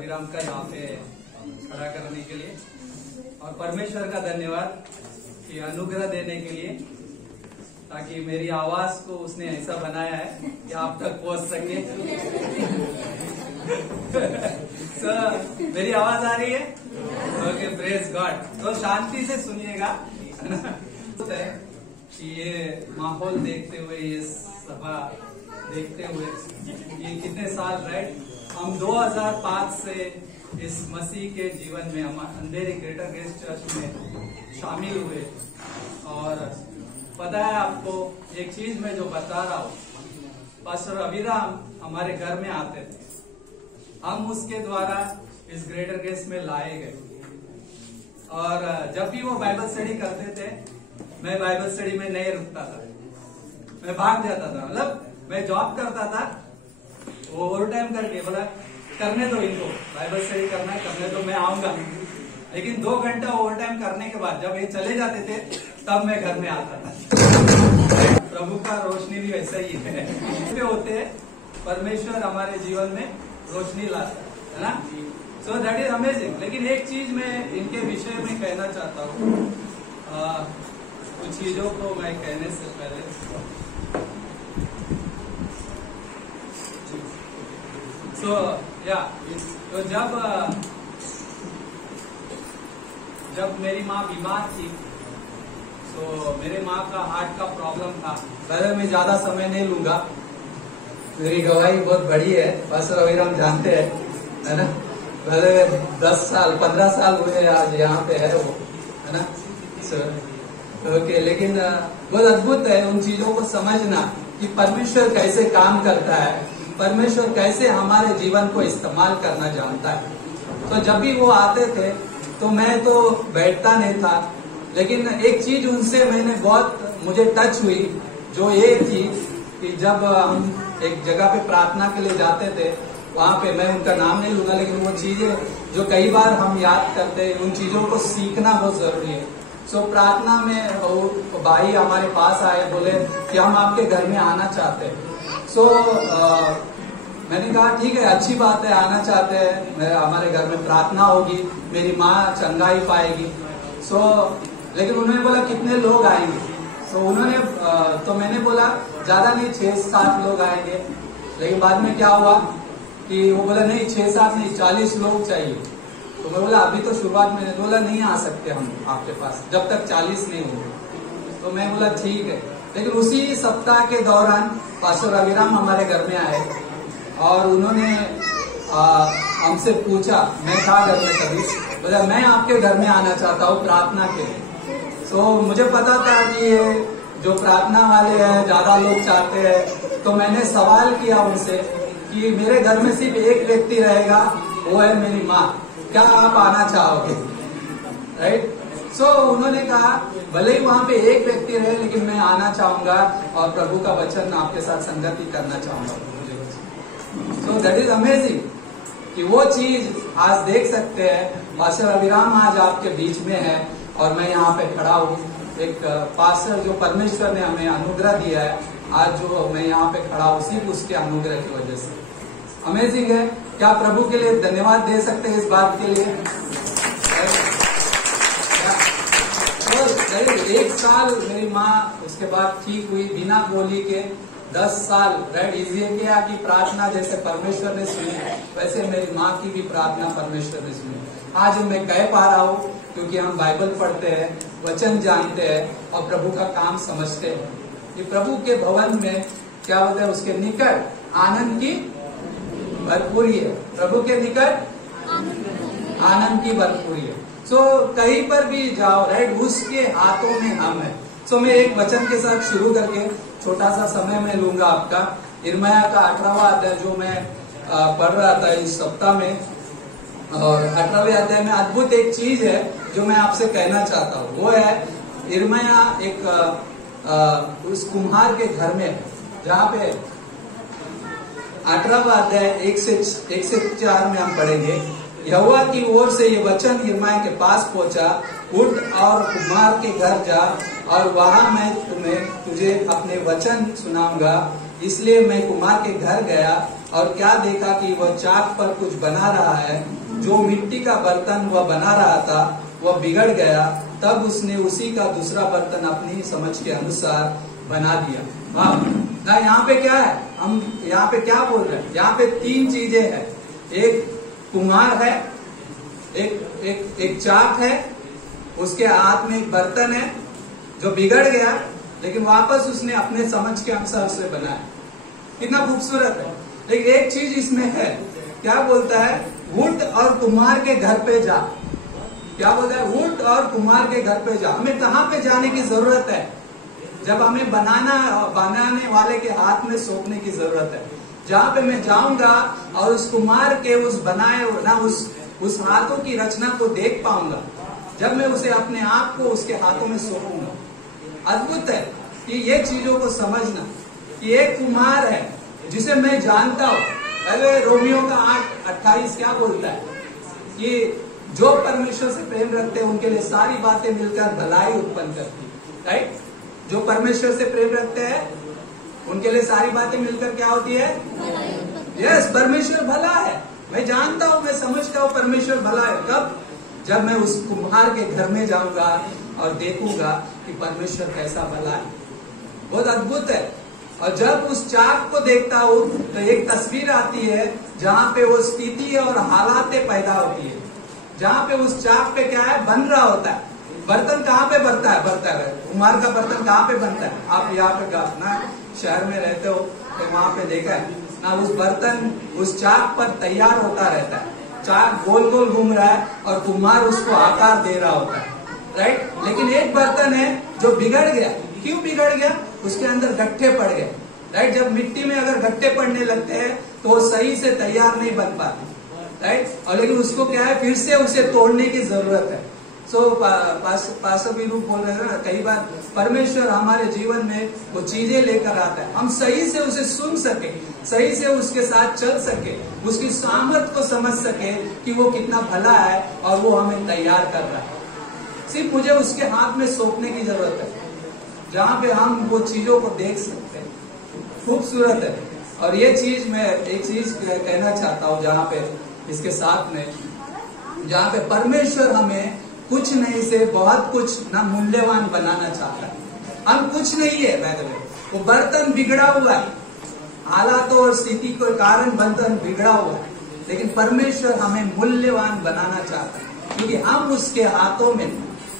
अभिराम का यहाँ पे खड़ा करने के लिए, और परमेश्वर का धन्यवाद कि अनुग्रह देने के लिए, ताकि मेरी आवाज को उसने ऐसा बनाया है कि आप तक पहुंच सके। So, मेरी आवाज आ रही है? Okay, praise God. तो शांति से सुनिएगा कि ये माहौल देखते हुए, ये सभा देखते हुए, ये कितने साल, राइट, हम 2005 से इस मसीह के जीवन में, हम अंधेरी ग्रेटर ग्रेस चर्च में शामिल हुए। और पता है आपको, एक चीज मैं जो बता रहा हूँ, पास्टर अभिराम हमारे घर में आते थे, हम उसके द्वारा इस ग्रेटर ग्रेस में लाए गए। और जब भी वो बाइबल स्टडी करते थे, मैं बाइबल स्टडी में नहीं रुकता था, मैं भाग जाता था। मतलब मैं जॉब करता था, वो ओवर टाइम करके बोला करने दो इनको, बाइबल स्टडी करना है, करने दो, मैं आऊंगा। लेकिन 2 घंटा ओवर टाइम करने के बाद जब ये चले जाते थे, तब मैं घर में आता था। प्रभु का रोशनी भी वैसा ही है होते हैं, परमेश्वर हमारे जीवन में रोशनी लाता है ना। So that is amazing. लेकिन एक चीज मैं इनके विषय में कहना चाहता हूँ, कुछ चीजों को मैं कहने से पहले। तो जब मेरी माँ बीमार थी, तो मेरे माँ का हार्ट का प्रॉब्लम था। पहले मैं ज्यादा समय नहीं लूंगा, मेरी गवाही बहुत बड़ी है, पास्टर अभिराम जानते हैं, है ना। पहले 10 साल 15 साल हुए आज यहाँ पे है वो, है ना। ओके, लेकिन बहुत अद्भुत है उन चीजों को समझना कि परमेश्वर कैसे काम करता है, परमेश्वर कैसे हमारे जीवन को इस्तेमाल करना जानता है। तो जब भी वो आते थे तो मैं तो बैठता नहीं था, लेकिन एक चीज उनसे मैंने बहुत मुझे टच हुई, जो ये थी कि जब हम एक जगह पे प्रार्थना के लिए जाते थे, वहां पे मैं उनका नाम नहीं लूंगा, लेकिन वो चीजें जो कई बार हम याद करते हैं, उन चीजों को सीखना बहुत जरूरी है। सो प्रार्थना में वो भाई हमारे पास आए, बोले कि हम आपके घर में आना चाहते हैं। सो मैंने कहा ठीक है, अच्छी बात है, आना चाहते हैं, हमारे घर में प्रार्थना होगी, मेरी माँ चंगाई पाएगी। सो लेकिन उन्होंने बोला कितने लोग आएंगे? सो उन्होंने तो मैंने बोला ज्यादा नहीं, 6-7 लोग आएंगे। लेकिन बाद में क्या हुआ कि वो बोला नहीं 6-7 नहीं, 40 लोग चाहिए। तो मैं बोला अभी तो शुरुआत में बोला नहीं आ सकते हम आपके पास जब तक 40 नहीं होंगे। तो मैं बोला ठीक है। लेकिन उसी सप्ताह के दौरान पास्टर अभिराम हमारे घर में आए और उन्होंने हमसे पूछा, मैं था घर में तभी, बोला मैं आपके घर में आना चाहता हूँ प्रार्थना के लिए। तो मुझे पता था कि ये जो प्रार्थना वाले हैं ज्यादा लोग चाहते हैं, तो मैंने सवाल किया उनसे कि मेरे घर में सिर्फ एक व्यक्ति रहेगा, वो है मेरी माँ, क्या आप आना चाहोगे? राइट। सो उन्होंने कहा भले ही वहां पे एक व्यक्ति रहे, लेकिन मैं आना चाहूंगा और प्रभु का वचन आपके साथ संगति करना चाहूंगा। सो दैट इज अमेजिंग कि वो चीज आज देख सकते हैं। पास्टर अभिराम आज आपके बीच में है और मैं यहाँ पे खड़ा हूँ, एक पास्टर जो परमेश्वर ने हमें अनुग्रह दिया है, आज जो मैं यहाँ पे खड़ा हूँ सिर्फ उसके अनुग्रह की वजह से। अमेजिंग है। क्या प्रभु के लिए धन्यवाद दे सकते हैं इस बात के लिए? तो 1 साल मेरी माँ उसके बाद ठीक हुई बिना गोली के। 10 साल राइट इजिए किया कि प्रार्थना जैसे परमेश्वर ने सुनी, वैसे मेरी माँ की भी प्रार्थना परमेश्वर ने सुनी। आज मैं कह पा रहा हूँ क्योंकि हम बाइबल पढ़ते हैं, वचन जानते हैं और प्रभु का काम समझते हैं। कि प्रभु के भवन में क्या होता है, उसके निकट आनंद की भरपूरी है। प्रभु के निकट आनंद की भरपूरी है। सो कहीं पर भी जाओ राइट, उसके हाथों में हम है। सो मैं एक वचन के साथ शुरू करके छोटा सा समय में लूंगा आपका। यिर्मयाह का 18वां अध्याय जो मैं पढ़ रहा था इस सप्ताह में, और 18वें अध्याय में अद्भुत एक चीज है जो मैं आपसे कहना चाहता हूँ। वो है यिर्मयाह एक उस कुम्हार के घर में, जहाँ पे 18वां अध्याय 1 से 4 में हम पढ़ेंगे। यहोवा की ओर से ये वचन यिर्मयाह के पास पहुंचा, उठ और कुम्हार के घर जा और वहां मैं तुझे अपने वचन सुनाऊंगा। इसलिए मैं कुम्हार के घर गया और क्या देखा कि वह चाक पर कुछ बना रहा है। जो मिट्टी का बर्तन वह बना रहा था वह बिगड़ गया, तब उसने उसी का दूसरा बर्तन अपनी समझ के अनुसार बना दिया। वाह! ना यहाँ पे क्या है, हम यहाँ पे क्या बोल रहे हैं, यहाँ पे 3 चीजें हैं। एक कुम्हार है, एक चाक है, उसके हाथ में एक बर्तन है जो बिगड़ गया, लेकिन वापस उसने अपने समझ के अनुसार उसे बनाया। कितना खूबसूरत है। लेकिन एक चीज इसमें है, क्या बोलता है, वुड और कुम्हार के घर पे जा। क्या बोलता है, वुड और कुम्हार के घर पे जा। हमें कहाँ पे जाने की जरूरत है, जब हमें बनाने वाले के हाथ में सौंपने की जरूरत है। जहाँ पे मैं जाऊंगा और उस कुम्हार के उस बनाए ना उस हाथों की रचना को देख पाऊंगा, जब मैं उसे अपने आप को उसके हाथों में सौंपूंगा। अद्भुत है कि ये चीजों को समझना कि एक कुम्हार है जिसे मैं जानता हूँ। पहले रोमियो का 8:28 क्या बोलता है कि जो परमेश्वर से प्रेम रखते हैं उनके लिए सारी बातें मिलकर भलाई उत्पन्न करती है। राइट? जो परमेश्वर से प्रेम रखते हैं उनके लिए सारी बातें मिलकर क्या होती है? यस, परमेश्वर भला है। मैं जानता हूँ, मैं समझता हूँ परमेश्वर भला है। कब? जब मैं उस कुम्हार के घर में जाऊंगा और देखूंगा कि परमेश्वर कैसा भला है। बहुत अद्भुत है। और जब उस चाक को देखता हूँ तो एक तस्वीर आती है जहाँ पे वो स्थिति और हालातें पैदा होती है, जहाँ पे उस चाक पे क्या है, बन रहा होता है। बर्तन कहाँ पे बनता है? कुम्हार का बर्तन कहाँ पे बनता है? आप यहाँ पे ना शहर में रहते हो तो वहां पे देखा है ना, उस बर्तन उस चाक पर तैयार होता रहता है। चाक गोल गोल घूम रहा है और कुम्हार उसको आकार दे रहा होता है। राइट? लेकिन एक बर्तन है जो बिगड़ गया। क्यों बिगड़ गया? उसके अंदर गट्ठे पड़ गए। राइट? जब मिट्टी में अगर गट्ठे पड़ने लगते हैं तो वो सही से तैयार नहीं बन पाती। राइट? और लेकिन उसको क्या है, फिर से उसे तोड़ने की जरूरत है। पास्टर वीरू बोल रहे हैं ना, कई बार परमेश्वर हमारे जीवन में वो चीजें लेकर आता है, हम सही से उसे सुन सके, सही से उसके साथ चल सके, उसकी सामर्थ को समझ सके कि वो कितना भला है और वो हमें तैयार कर रहा है। सिर्फ मुझे उसके हाथ में सौंपने की जरूरत है, जहाँ पे हम वो चीजों को देख सकते हैं। खूबसूरत है। और ये चीज मैं एक चीज कहना चाहता हूँ, जहाँ पे इसके साथ में, जहाँ पे परमेश्वर हमें कुछ नहीं से बहुत कुछ ना मूल्यवान बनाना चाहता है। हम कुछ नहीं है, वो बर्तन बिगड़ा हुआ है, हालातों और स्थिति के कारण बर्तन बिगड़ा हुआ है, लेकिन परमेश्वर हमें मूल्यवान बनाना चाहता है क्योंकि हम उसके हाथों में।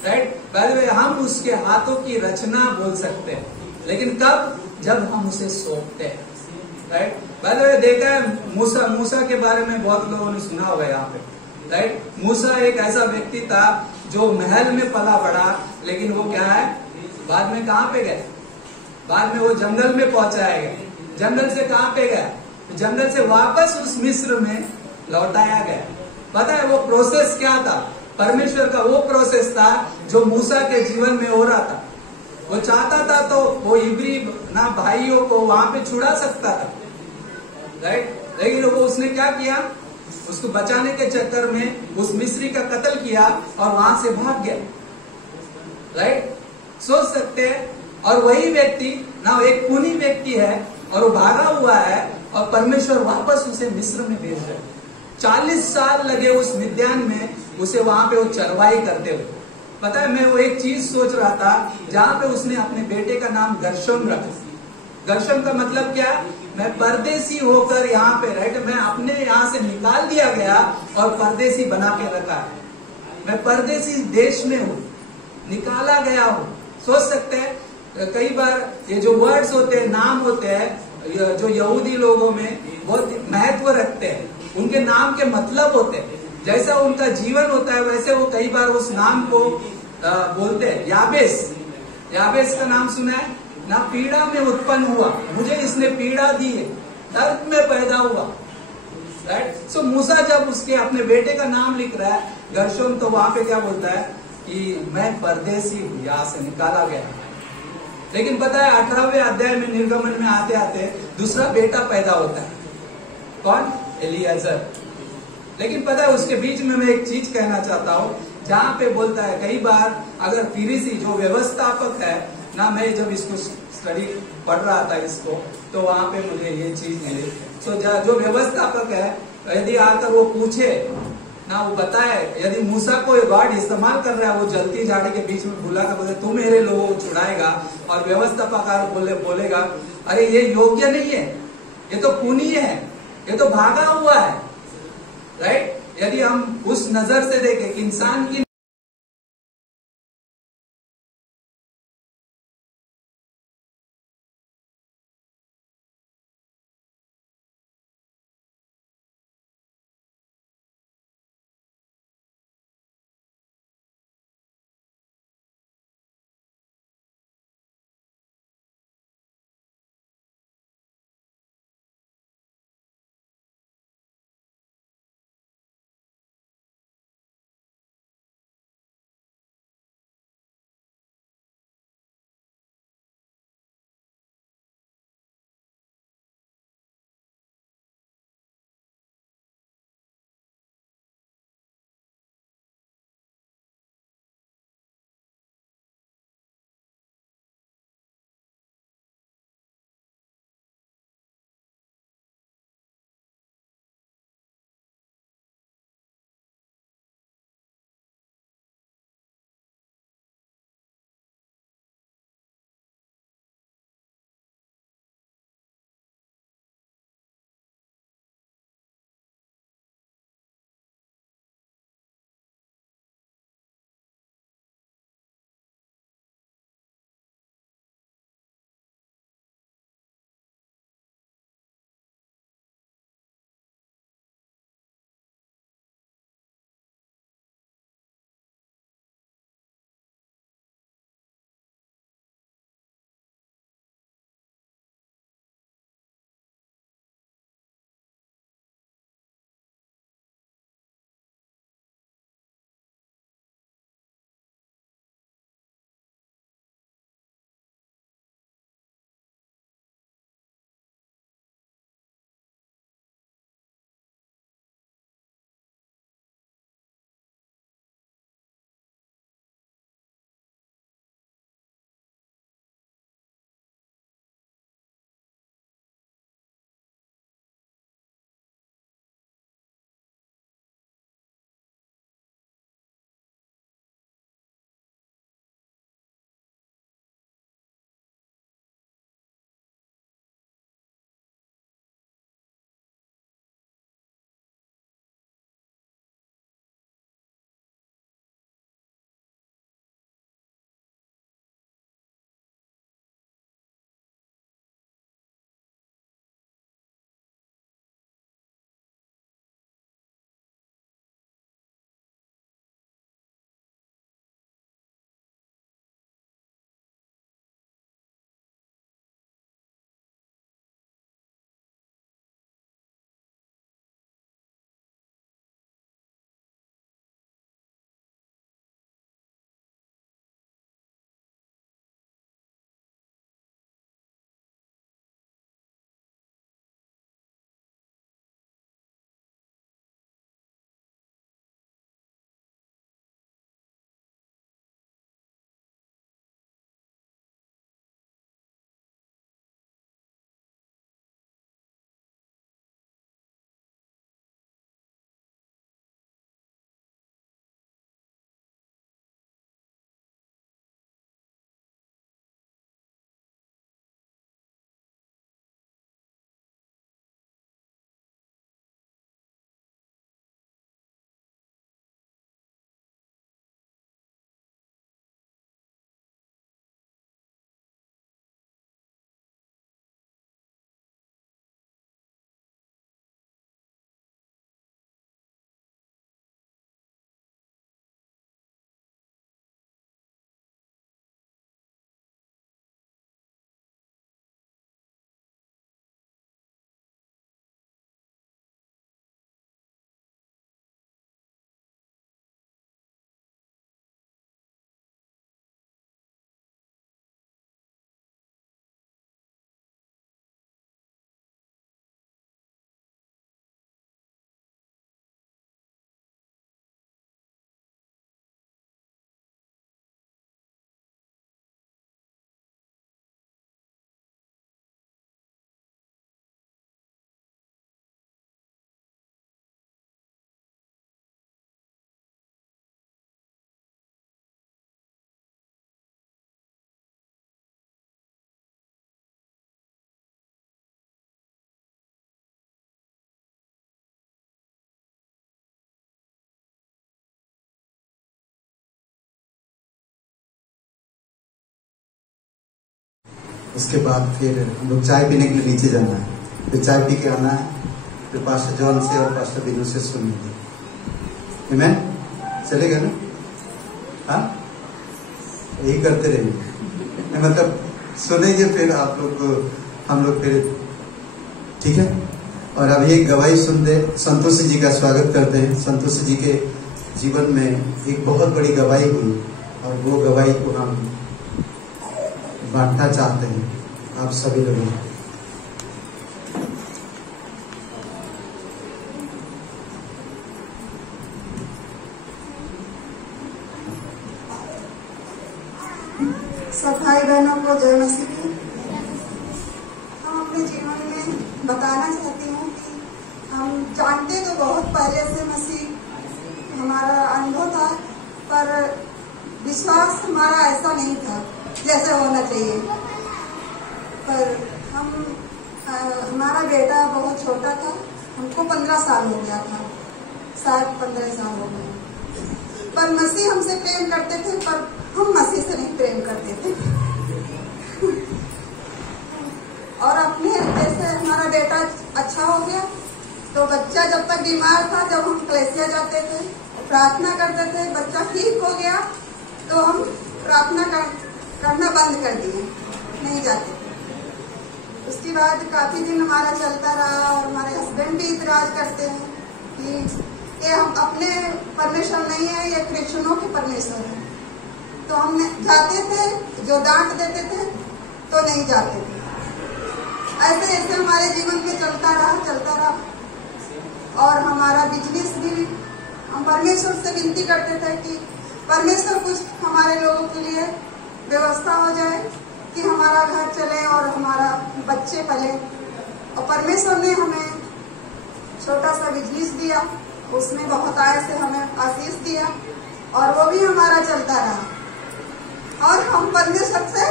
राइट? पहले हम उसके हाथों की रचना बोल सकते हैं, लेकिन कब? जब हम उसे सौंपते हैं। राइट? पहले देखा है मूसा के बारे में बहुत लोगों ने सुना होगा यहाँ पे। राइट? मूसा एक ऐसा व्यक्ति था जो महल में पला बड़ा, लेकिन वो क्या है, बाद में कहाँ पे गया? बाद में वो जंगल में पहुंचाया गया। जंगल से कहाँ पे गया? जंगल से वापस उस मिस्र में लौटाया गया। पता है वो प्रोसेस क्या था? परमेश्वर का वो प्रोसेस था जो मूसा के जीवन में हो रहा था। वो चाहता था तो वो इब्री ना भाइयों को वहां पे छुड़ा सकता था। राइट? लेकिन वो उसने क्या किया? उसको बचाने के चक्कर में उस मिस्री का कत्ल किया और वहां से भाग गया। राइट? सोच सकते हैं। और वही व्यक्ति ना एक खूनी व्यक्ति है और वो भागा हुआ है और परमेश्वर वापस उसे मिस्र में भेज रहे। 40 साल लगे उस मिद्यान में उसे वहां पे वो चरवाई करते हुए। पता है, मैं वो एक चीज सोच रहा था, जहाँ पे उसने अपने बेटे का नाम गर्शम रखा। गर्शम का मतलब क्या? मैं परदेसी होकर यहाँ पे, राइट, मैं अपने यहाँ से निकाल दिया गया और परदेसी बना के रखा है। मैं परदेसी देश में हूँ, निकाला गया हूँ। सोच सकते हैं कई बार ये जो वर्ड्स होते हैं, नाम होते हैं, जो यहूदी लोगों में बहुत महत्व रखते हैं, उनके नाम के मतलब होते हैं। जैसा उनका जीवन होता है वैसे वो कई बार उस नाम को बोलते हैं। याबेस का नाम सुना है ना? पीड़ा में उत्पन्न हुआ, मुझे इसने पीड़ा दी है, दर्द में पैदा हुआ। राइट? सो मूसा जब उसके अपने बेटे का नाम लिख रहा है गर्शोम, तो वहां पे क्या बोलता है कि मैं परदेसी हूँ, यहाँ से निकाला गया। लेकिन पता है 18वें अध्याय में निर्गमन में आते आते दूसरा बेटा पैदा होता है। कौन? एलियाजर। लेकिन पता है उसके बीच में मैं एक चीज कहना चाहता हूँ, जहाँ पे बोलता है कई बार अगर फरीसी जो व्यवस्थापक है ना, मैं जब इसको स्टडी पढ़ रहा था इसको, तो वहां पे मुझे ये चीज मिली। तो जो व्यवस्थापक है, यदि आकर वो पूछे ना वो बताए, यदि मूसा कोई वर्ड इस्तेमाल कर रहा है, वो जलती झाड़ी के बीच में बुला कर बोले तू मेरे लोगों को छुड़ाएगा, और व्यवस्थापकार बोलेगा अरे ये योग्य नहीं है, ये तो खूनी है, ये तो भागा हुआ है, राइट। यदि हम उस नजर से देखें कि इंसान की उसके बाद फिर हम लोग चाय पीने के लिए नीचे जाना है, फिर चाय पी के आना है, फिर पास्टर जॉन से और पास्टर बिनू से सुनेंगे। आमीन, चलेगा ना? हाँ, यही करते रहेंगे, मतलब सुनेंगे फिर आप लोग, हम लोग फिर, ठीक है। और अभी एक गवाही सुनते, संतोष जी का स्वागत करते हैं। संतोष जी के जीवन में एक बहुत बड़ी गवाही हुई और वो गवाही को हम बांटना चाहते हैं आप सभी लोगों को। सब भाई बहनों को जय मसीह की। हम अपने जीवन में बताना चाहती हूँ कि हम जानते तो बहुत पहले से मसीह हमारा अनुभव था, पर विश्वास हमारा ऐसा नहीं था जैसे होना चाहिए। पर हमारा बेटा बहुत छोटा था, हमको 15 साल हो गया था, शायद 15 साल हो गए। पर मसीह हमसे प्रेम करते थे, पर हम मसीह से नहीं प्रेम करते थे। और अपने जैसे हमारा बेटा अच्छा हो गया तो बच्चा जब तक बीमार था, जब हम कलेसिया जाते थे प्रार्थना करते थे, बच्चा ठीक हो गया तो हम प्रार्थना करना बंद कर दिए, नहीं जाते थे। उसके बाद काफी दिन हमारा चलता रहा और हमारे हस्बैंड भी इतराज करते हैं कि ये हम अपने परमेश्वर नहीं है, ये क्रिश्चियनों के परमेश्वर है। तो हम जाते थे, जो डांट देते थे तो नहीं जाते थे। ऐसे ऐसे हमारे जीवन में चलता रहा और हमारा बिजनेस भी, हम परमेश्वर से विनती करते थे कि परमेश्वर कुछ हमारे लोगों के लिए व्यवस्था हो जाए कि हमारा घर चले और हमारा बच्चे पले। और परमेश्वर ने हमें छोटा सा बिजनेस दिया, उसमें बहुत आय से हमें आशीष दिया और वो भी हमारा चलता रहा। और हम परमेश्वर से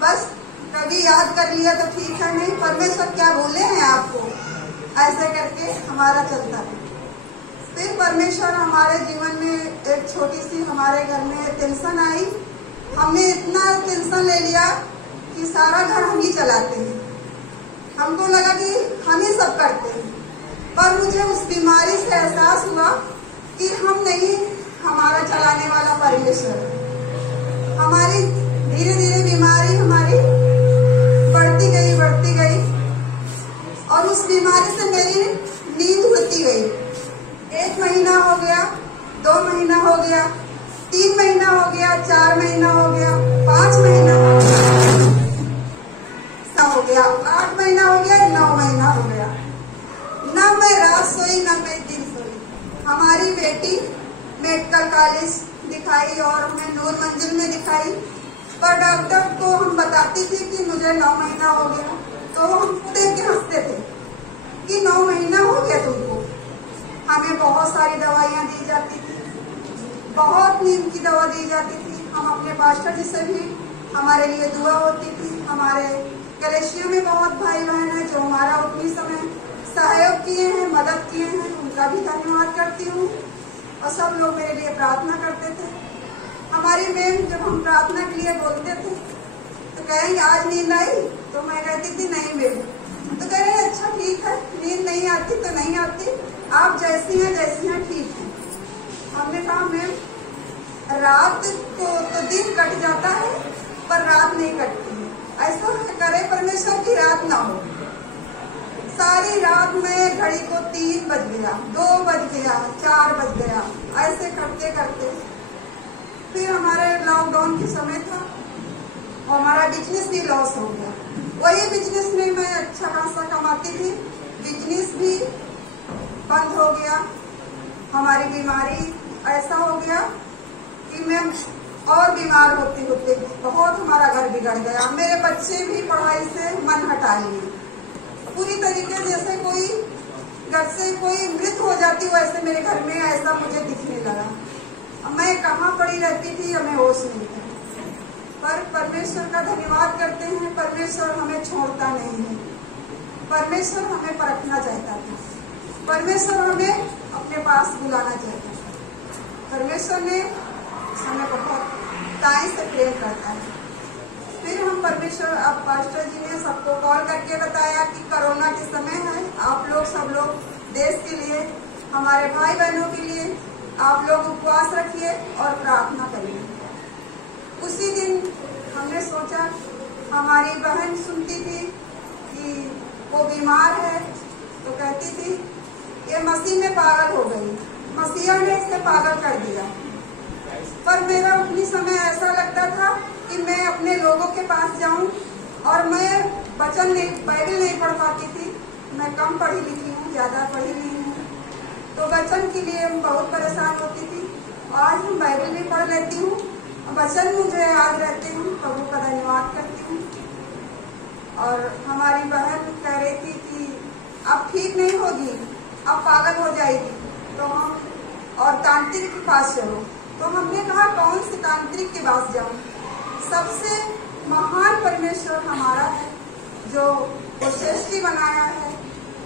बस कभी याद कर लिया तो ठीक है, नहीं परमेश्वर क्या बोले हैं आपको, ऐसे करके हमारा चलता है। फिर परमेश्वर हमारे जीवन में एक छोटी सी हमारे घर में टेंशन आई, हमने इतना टेंशन ले लिया कि सारा घर हम ही चलाते हैं। हमको लगा कि हम ही सब करते हैं, पर मुझे उस बीमारी से एहसास हुआ कि हम नहीं, हमारा चलाने वाला परमेश्वर है। हमारी धीरे धीरे बीमारी हमारी बढ़ती गई और उस बीमारी से मेरी नींद उड़ती गई। 1 महीना हो गया, 2 महीना हो गया, 3 महीना हो गया, 4 महीना हो गया, 5 महीना हो गया, 8 महीना हो गया, 9 महीना हो गया। न मैं रात सोई न मैं दिन सोई। हमारी बेटी मेडिकल कॉलेज दिखाई और हमें नूर मंजिल में दिखाई, पर डॉक्टर को हम बताती थी कि मुझे 9 महीना हो गया, तो हम देख के हंसते थे कि 9 महीना हो गया तुमको। हमें बहुत सारी दवाइयाँ दी जाती थी, बहुत नींद की दवा दी जाती थी। हम अपने पास्टर जी से भी हमारे लिए दुआ होती थी। हमारे कलेशिया में बहुत भाई बहन है जो हमारा उतनी समय सहयोग किए हैं, मदद किए हैं, उनका भी धन्यवाद करती हूँ। और सब लोग मेरे लिए प्रार्थना करते थे। हमारी मैम जब हम प्रार्थना के लिए बोलते थे तो कहेंगे आज नींद आई, तो मैं कहती थी नहीं मैम, तो कह रहे अच्छा ठीक है, नींद नहीं आती तो नहीं आती, आप जैसी हैं ठीक है। हमने कहा मैम रात को तो दिन कट जाता है पर रात नहीं कटती है, ऐसा करे परमेश्वर की रात ना हो। सारी रात में घड़ी को 3 बज गया, 2 बज गया, 4 बज गया, ऐसे करते करते फिर हमारे लॉकडाउन के समय था और हमारा बिजनेस भी लॉस हो गया। वही बिजनेस में मैं अच्छा खासा कमाती थी, बिजनेस भी बंद हो गया। हमारी बीमारी ऐसा हो गया कि मैं और बीमार होते होते बहुत हमारा घर बिगड़ गया। मेरे बच्चे भी पढ़ाई से मन हटा लिए पूरी तरीके, जैसे कोई घर से कोई मृत हो जाती वैसे मेरे घर में ऐसा मुझे दिखने लगा। मैं कहाँ पड़ी रहती थी हमें होश नहीं था। पर परमेश्वर का धन्यवाद करते हैं, परमेश्वर हमें छोड़ता नहीं है। परमेश्वर हमें परखना चाहता था, परमेश्वर हमें अपने पास बुलाना चाहता था। परमेश्वर ने हमें बहुत ताई से प्रेम करता है। फिर हम परमेश्वर, अब पास्टर जी ने सबको कॉल करके बताया कि कोरोना के समय है, आप लोग सब लोग देश के लिए, हमारे भाई बहनों के लिए आप लोग उपवास रखिए और प्रार्थना करिए। उसी दिन हमने सोचा, हमारी बहन सुनती थी कि वो बीमार है तो कहती थी ये मसीह में पागल हो गई, मसीहा ने इसे पागल कर दिया। पर मेरा उतनी समय ऐसा लगता था कि मैं अपने लोगों के पास जाऊं, और मैं वचन नहीं, बाइबल नहीं पढ़ पाती थी। मैं कम पढ़ी लिखी हूँ, ज्यादा पढ़ी नहीं हूँ, तो वचन के लिए हम बहुत परेशान होती थी। आज हम बाइबल भी पढ़ लेती हूँ, वचन मुझे याद रहते हैं, प्रभु का धन्यवाद करती हूँ। और हमारी बहन कह रही थी कि अब ठीक नहीं होगी, अब पागल हो जाएगी, तो हम और तांत्रिक के पास चलो। तो हमने कहा कौन से तांत्रिक के पास जाऊं? सबसे महान परमेश्वर हमारा है, जो सृष्टि बनाया है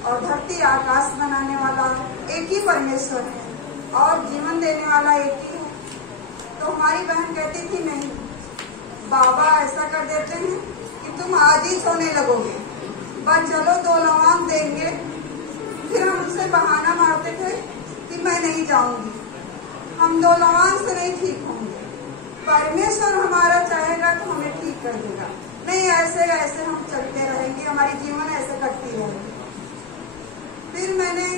और धरती आकाश बनाने वाला एक ही परमेश्वर है, और जीवन देने वाला एक ही है। तो हमारी बहन कहती थी नहीं, बाबा ऐसा कर देते हैं कि तुम आज ही सोने लगोगे, बस चलो 2 लौंग देंगे। फिर हम उससे बहाना मारते थे कि मैं नहीं जाऊंगी, हम 2 लौंग से नहीं ठीक होंगे, परमेश्वर हमारा चाहेगा तो हमें ठीक कर देगा, नहीं ऐसे ऐसे हम चलते रहेंगे, हमारी जीवन ऐसे कटती रहेगी। फिर मैंने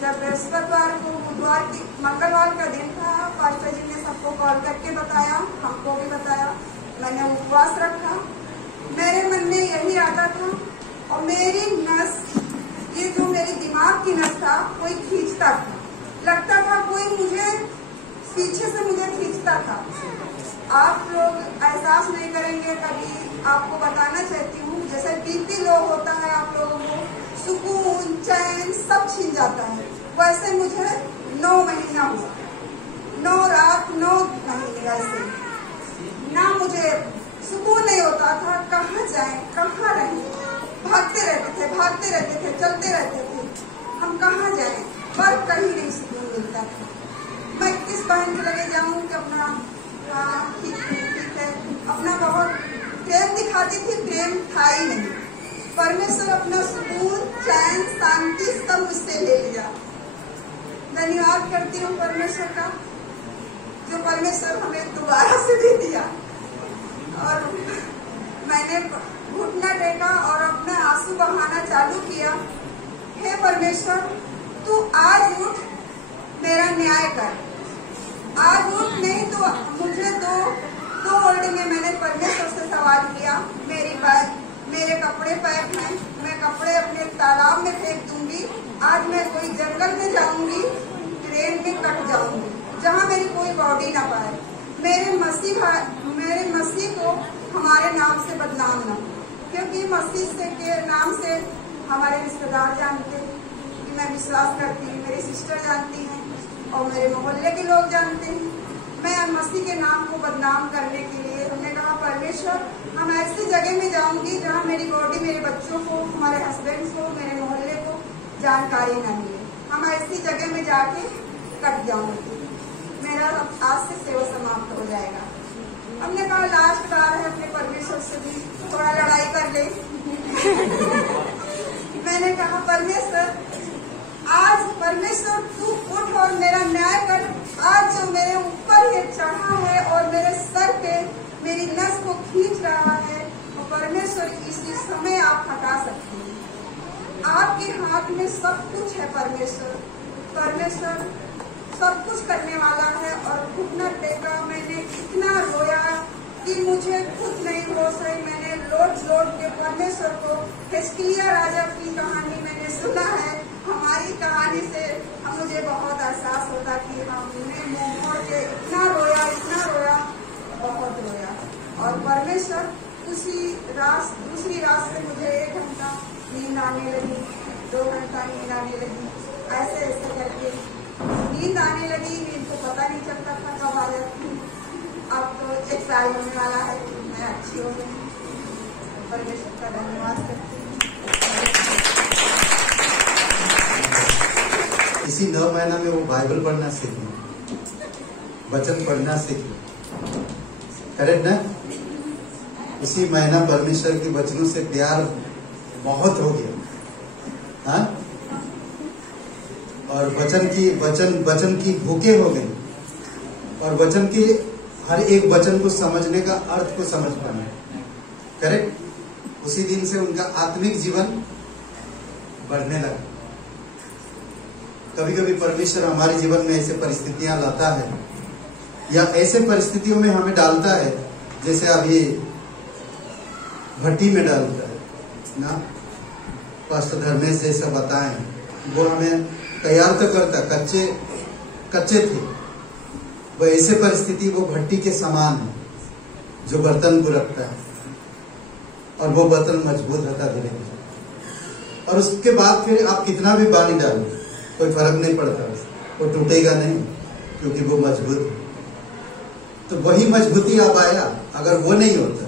जब बृहस्पतिवार को, बुधवार की, मंगलवार का दिन था, पास्टर जी ने सबको कॉल करके बताया, हमको भी बताया, मैंने उपवास रखा। मेरे मन में यही आता था, और मेरी नस, ये जो मेरी दिमाग की नस था, कोई खींचता था, लगता था कोई मुझे पीछे से मुझे खींचता था। आप लोग एहसास नहीं करेंगे, कभी आपको बताना चाहती हूँ, जैसे बीपी लो होता है, आप लोगों को सुकून, चैन सब छीन जाता है, वैसे मुझे 9 महीना हुआ, 9 रात 9 महीने ऐसे, ना मुझे सुकून नहीं होता था, कहाँ जाए कहाँ रहें, भागते रहते थे, चलते रहते थे, हम कहाँ जाए, पर कहीं नहीं सुकून मिलता था। मैं किस बहन के लगे जाऊं कि अपना हाँ ठीक है, अपना बहुत प्रेम दिखाती थी, प्रेम था ही नहीं। परमेश्वर अपना सुकून, चैन, शांति सब मुझसे ले लिया। धन्यवाद करती हूँ परमेश्वर का, जो परमेश्वर हमें दोबारा से दे दिया। और मैंने घुटना टेका और अपना आंसू बहाना चालू किया, हे परमेश्वर तू आज उठ, मेरा न्याय कर, आज उठ, नहीं तो मुझे दो वर्ड में मैंने परमेश्वर से सवाल किया, मेरे कपड़े पैक हैं, मैं कपड़े अपने तालाब में फेंक दूंगी, आज मैं कोई जंगल में जाऊंगी, ट्रेन में कट जाऊंगी, जहाँ मेरी कोई बॉडी ना पाए, मेरे मसीह को हमारे नाम से बदनाम न हो, क्योंकि मसीह से के नाम से हमारे रिश्तेदार जानते हैं कि मैं विश्वास करती हूँ, मेरी सिस्टर जानती हैं और मेरे मोहल्ले के लोग जानते हैं। मैं मसीह के नाम को बदनाम करने के लिए हमने कहा परमेश्वर हम ऐसी जगह में जाऊंगी जहाँ मेरी बॉडी, मेरे बच्चों को, हमारे हस्बैंड को, मेरे मोहल्ले को जानकारी न मिले, हम ऐसी जगह में जाके कट जाऊंगी, मेरा आज से सेवा समाप्त हो जाएगा। हमने कहा लास्ट बार है, अपने परमेश्वर से भी थोड़ा लड़ाई कर ले। मैंने कहा परमेश्वर आज, परमेश्वर तू उठ और मेरा न्याय कर, आज जो मेरे ऊपर ये चढ़ा है और मेरे सर पे मेरी नस को खींच रहा है, और परमेश्वर इसी समय आप हटा सकते हैं, आपके हाथ में सब कुछ है परमेश्वर, परमेश्वर सब कुछ करने वाला है। और घुटना टेका, मैंने इतना रोया कि मुझे खुद नहीं होश है, मैंने लौट के परमेश्वर को, हिजकिय्याह राजा की कहानी मैंने सुना है, हमारी कहानी से मुझे बहुत एहसास होता कि हमने मुंह मोड़ के इतना रोया, बहुत रोया। और परमेश्वर दूसरी रात से मुझे 1 घंटा नींद आने लगी, 2 घंटा नींद आने लगी, ऐसे करके नींद आने लगी। नींद को पता नहीं चलता था कब आ जाती। अब तो 1 साल होने वाला है, मैं अच्छी हो गई, परमेश्वर का धन्यवाद करती हूँ। इसी 9 महीना में वो बाइबल पढ़ना सीखी, वचन पढ़ना सीखी, करेक्ट ना? उसी महीना परमेश्वर के वचनों से प्यार बहुत हो गया। हाँ? और वचन की भूखे हो गए, और वचन की हर एक वचन को समझने का अर्थ को समझ पाना। करेक्ट। उसी दिन से उनका आत्मिक जीवन बढ़ने लगा। कभी कभी परमेश्वर हमारे जीवन में ऐसे परिस्थितियां लाता है, या ऐसे परिस्थितियों में हमें डालता है, जैसे अभी भट्टी में डालता है ना। पास्टर धर्मेश जैसा बताएं, वो हमें तैयार तो करता, कच्चे थे। वो ऐसे परिस्थिति, वो भट्टी के समान है जो बर्तन को रखता है, और वो बर्तन मजबूत होता धीरे धीरे। और उसके बाद फिर आप कितना भी पानी डालो, कोई फर्क नहीं पड़ता, वो टूटेगा नहीं, क्योंकि वो मजबूत है। तो वही मजबूती अब आया। अगर वो नहीं होता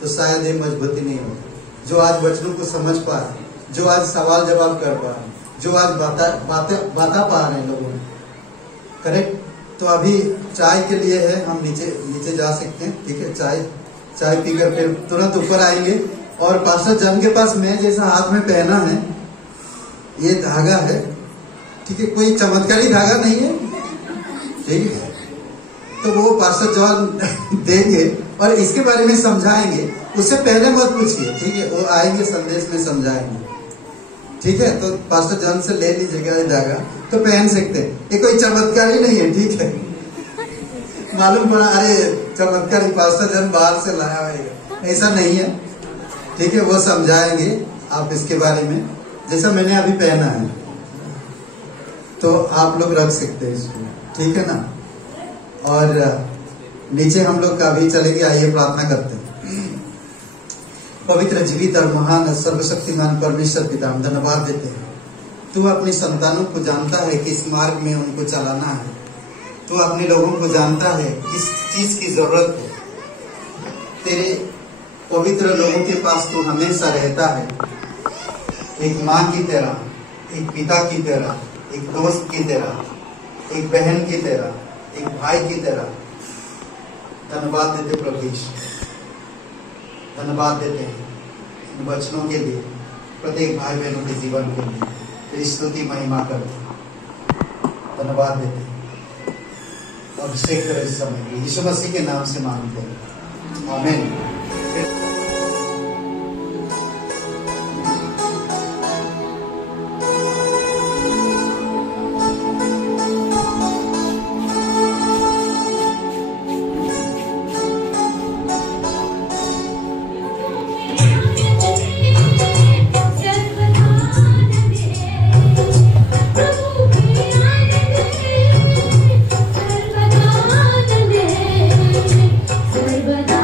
तो शायद ये मजबूती नहीं होती। जो आज वचनों को समझ पा रहे, जो आज सवाल जवाब कर पा रहे, जो आज बता पा रहे हैं लोगों में। करेक्ट। तो अभी चाय के लिए है, हम नीचे जा सकते हैं। ठीक है, चाय पीकर फिर तुरंत ऊपर आएंगे। और पास्टर जन के पास मैं जैसा हाथ में पहना है, ये धागा है। ठीक है, कोई चमत्कारी धागा नहीं है। ठीक है, तो वो पास्टर जॉन देंगे और इसके बारे में समझाएंगे। उससे पहले मत पूछिए, ठीक है, वो आएंगे संदेश में समझाएंगे। ठीक है, तो पास्टर जॉन से ले लीजिएगा ये धागा, तो पहन सकते हैं। ये कोई चमत्कारी नहीं है। ठीक है, मालूम पड़ा अरे चमत्कारी पास्टर जॉन बाहर से लाया है, ऐसा नहीं है। ठीक है, वो समझाएंगे आप इसके बारे में, जैसा मैंने अभी पहना है। तो आप लोग रख सकते हैं इसको। ठीक है ना। और नीचे हम लोग अभी चलेंगे। आइए प्रार्थना करते हैं। पवित्र, जीवित और महान सर्वशक्तिमान परमेश्वर पिता, हम धन्यवाद देते हैं। तू अपने संतानों को जानता है किस मार्ग में उनको चलाना है। तू अपने लोगों को जानता है किस चीज की जरूरत है। तेरे पवित्र लोगों के पास तू हमेशा रहता है, एक माँ की तरह, एक पिता की तरह, एक दोस्त की तरह, एक बहन की तरह, एक भाई की तरह। धन्यवाद देते प्रभु यीशु, धन्यवाद देते हैं इन वचनों के लिए, प्रत्येक भाई बहनों के जीवन के लिए। तेरी स्तुति महिमा करते हैं, धन्यवाद देते हैं। अभिषेक करें इस समय यीशु मसीह के नाम से मांगते हैं, आमीन। सर्वदा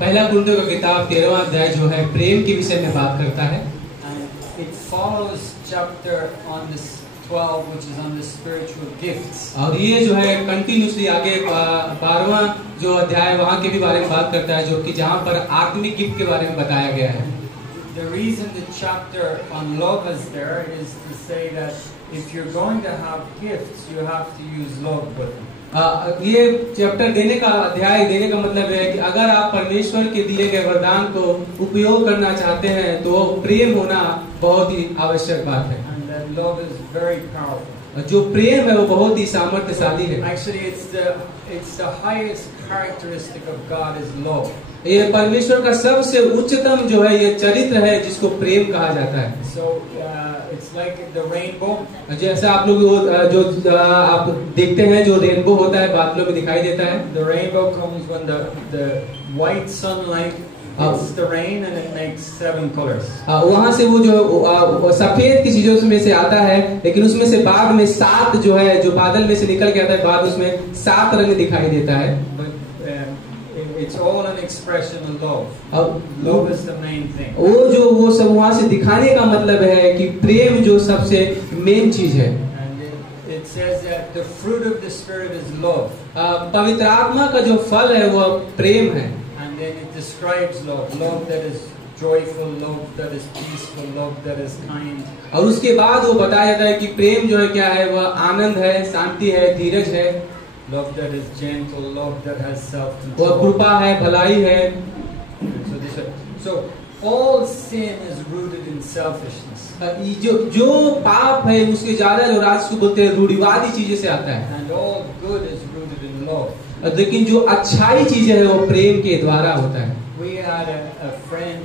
पहला कुरिन्थियों का किताब 13वां अध्याय जो है प्रेम के विषय में बात करता है। And it follows chapter on this 12, which is on the spiritual gifts. और ये जो है कंटिन्यूसली आगे 12वां जो अध्याय वहाँ के भी बारे में बात करता है, जो कि जहाँ पर आत्मिक गिफ्ट के बारे में बताया गया है। The reason the chapter on love is there is to say that if you're going to have gifts, you have to use love with them. ये चैप्टर देने का अध्याय देने का मतलब है कि अगर आप परमेश्वर के दिए गए वरदान को उपयोग करना चाहते हैं तो प्रेम होना बहुत ही आवश्यक बात है। And that love is very powerful. जो प्रेम है वो बहुत ही सामर्थ्यशाली है। Actually, it's the highest characteristic of God is love. ये परमेश्वर का सबसे उच्चतम जो है ये चरित्र है जिसको प्रेम कहा जाता है। So it's like the rainbow. जैसा आप लोग जो आप देखते हैं जो रेनबो होता है बादलों में दिखाई देता है। The rainbow comes when the white sunlight hits the rain and it makes 7 colors. वहाँ से वो जो सफेद की चीजों में से आता है, लेकिन उसमें से बाद में 7 जो है जो बादल में से निकल के आता है बाद उसमें 7 रंग दिखाई देता है। But it's all an expression of love. Love is the main thing. वो सब वहाँ से दिखाने का मतलब है कि प्रेम जो सबसे मेन चीज है। And it says that the fruit of the spirit is love. पवित्र आत्मा का जो फल है वो प्रेम है। And then it describes love. Love that is joyful, love that is peaceful, love that is kind. और उसके बाद वो बताया जाता है कि प्रेम जो है क्या है, वह आनंद है, शांति है, धीरज है, Love that is gentle, love that has वह self-control. कृपा है, भलाई है। So all sin is rooted in selfishness. जो पाप है उसके ज्यादा जो राज को बोलते हैं रूढ़िवादी चीजें से आता है, And all good is rooted in love. लेकिन जो अच्छाई चीजें है वो प्रेम के द्वारा होता है। We had a friend,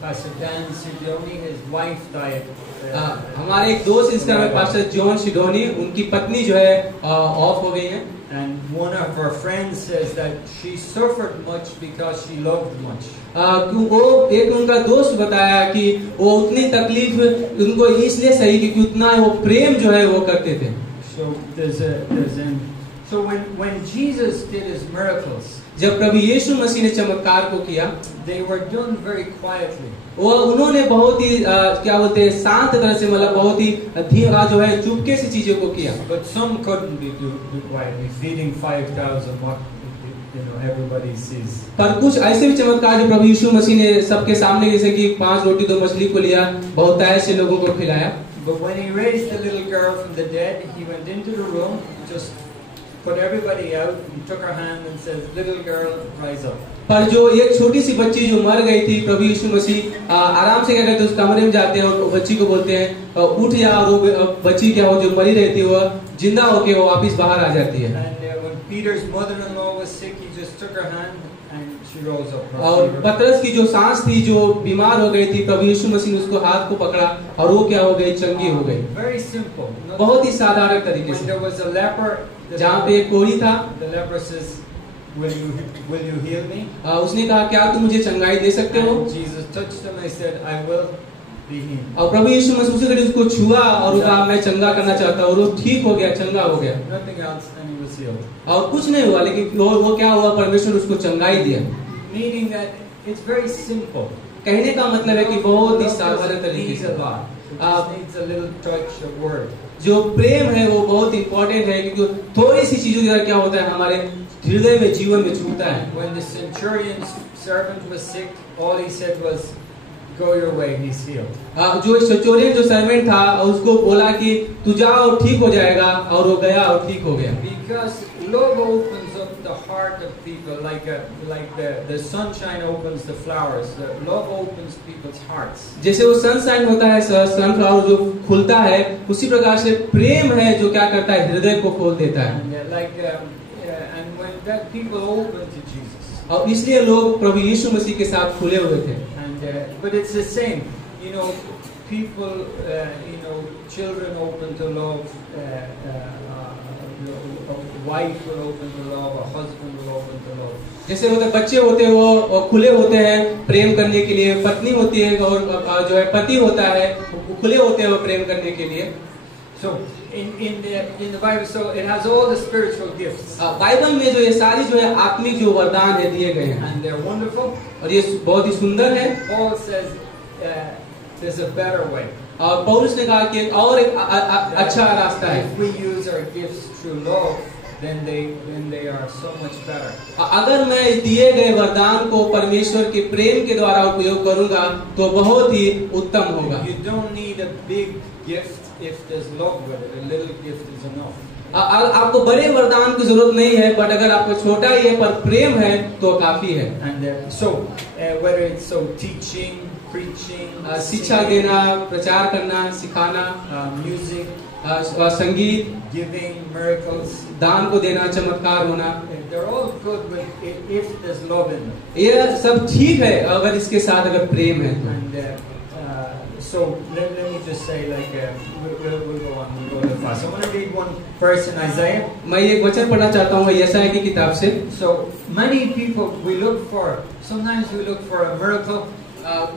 Pastor Dan Sidoni, his wife died. हमारे एक दोस्त इसका नाम है पास्टर जॉन सिडोनी, उनकी पत्नी जो है ऑफ हो गई है। And one of her friends says that she suffered much because she loved much. वो एक उनका दोस्त बताया कि वो उतनी तकलीफ उनको इसलिए सही क्योंकि उतना वो प्रेम जो है वो करते थे। So when Jesus did his miracles, जब प्रभु यीशु मसीह ने चमत्कार को किया, they were done very quietly. वो उन्होंने बहुत ही क्या बोलते हैं शांत तरह से, मतलब बहुत ही धीमा जो है चुपके से चीजों को किया। But some couldn't be do quietly, feeding 5,000, what everybody sees. पर कुछ ऐसे भी चमत्कार जो प्रभु यीशु मसीह ने सबके सामने, जैसे कि 5 रोटी 2 मछली को लिया, बहुत ऐसे लोगों को खिलाया। But when he raised the little girl from the dead, he went into the room, just put everybody out, and took her hand and says, "Little girl, rise up." पर जो एक छोटी सी बच्ची जो मर गई थी, प्रभु यीशु मसीह आराम से क्या करते हैं, उस कमरे में जाते हैं और बच्ची को बोलते हैं उठ जा, और वो बच्ची क्या हो जो मरी रहती है वो जिंदा होके वो वापस बाहर आ जाती है। And when Peter's mother-in-law was sick, he just took her hand and she rose up. और पतरस की जो सांस थी जो बीमार हो गई थी, प्रभु यीशु मसीह ने उसको हाथ को पकड़ा और वो क्या हो गई, चंगी हो गई। Very simple. बहुत ही साधारण तरीके When से। there was a leper, जहाँ पे एक कोढ़ी था, the leper says, "Will you heal me?" उसने कहा क्या तुम मुझे चंगाई दे सकते हो? And Jesus touched him and he said, "I will be healed." और प्रभु यीशु मसीह ने उसको छुआ और वो कहा मैं चंगा करना चाहता हूँ, और वो ठीक हो गया, चंगा हो गया। Nothing else, and he was healed. और कुछ नहीं हुआ, लेकिन वो क्या हुआ, परमेश्वर उसको चंगाई दिया। Meaning that it's very simple. कहने का मतलब है कि बहुत ही साधारण तरीके Needs से। a lot. It just needs a little touch of word. जो प्रेम है वो बहुत इंपॉर्टेंट है, क्योंकि थोड़ी सी चीजों के द्वारा क्या होता है, हमारे हृदय में, जीवन में छूटता है। When the centurion's servant was sick, all he said was, "Go your way, he's healed." जो सेंचुरियन जो सर्वेंट था उसको बोला कि तू जाओ ठीक हो जाएगा, और वो गया और ठीक हो गया। Because love opens up the heart of people like the sunshine opens the flowers. The love opens people's hearts. जैसे वो सनशाइन होता है, सनफ्लावर जो खुलता है, उसी प्रकार से प्रेम है जो क्या करता है, हृदय को खोल देता है। And when that people open to Jesus. और इसलिए लोग प्रभु यीशु मसीह के साथ खुले हुए थे। But it's the same, people, children open to love, a wife will open to love, a husband will open to love. जैसे होते बच्चे होते हैं वो खुले होते हैं प्रेम करने के लिए, पत्नी होती है और जो है पति होता है वो खुले होते हैं वो प्रेम करने के लिए। So in the Bible, so it has all the spiritual gifts, Bible में जो ये सारी जो है आत्मिक जो वरदान है दिए गए हैं and they're wonderful. और ये बहुत ही सुंदर है। Paul says there's a better way. और पौलुस ने कहा कि एक और एक अच्छा रास्ता है। If we use our gifts through love, then they are so much better. अगर मैं दिए गए वरदान को परमेश्वर के प्रेम के द्वारा उपयोग करूंगा तो बहुत ही उत्तम होगा। You don't need a big gift if there's love with it. A little gift is enough. आपको बड़े वरदान की जरूरत नहीं है, बट अगर आपको छोटा ही है पर प्रेम है तो काफी है। And so whether it's teaching, preaching, शिक्षा देना, प्रचार करना, सिखाना, music, संगीत, giving, miracles, दान को देना, चमत्कार होना, they're all good if there's love in them. ये सब ठीक है अगर इसके साथ अगर प्रेम है। And so let me just say, like we'll go on, we'll go fast. So I'm going to read one verse in Isaiah. मैं एक वचन पढ़ना चाहता हूँ यशायाह की किताब से। So many people sometimes we look for a miracle.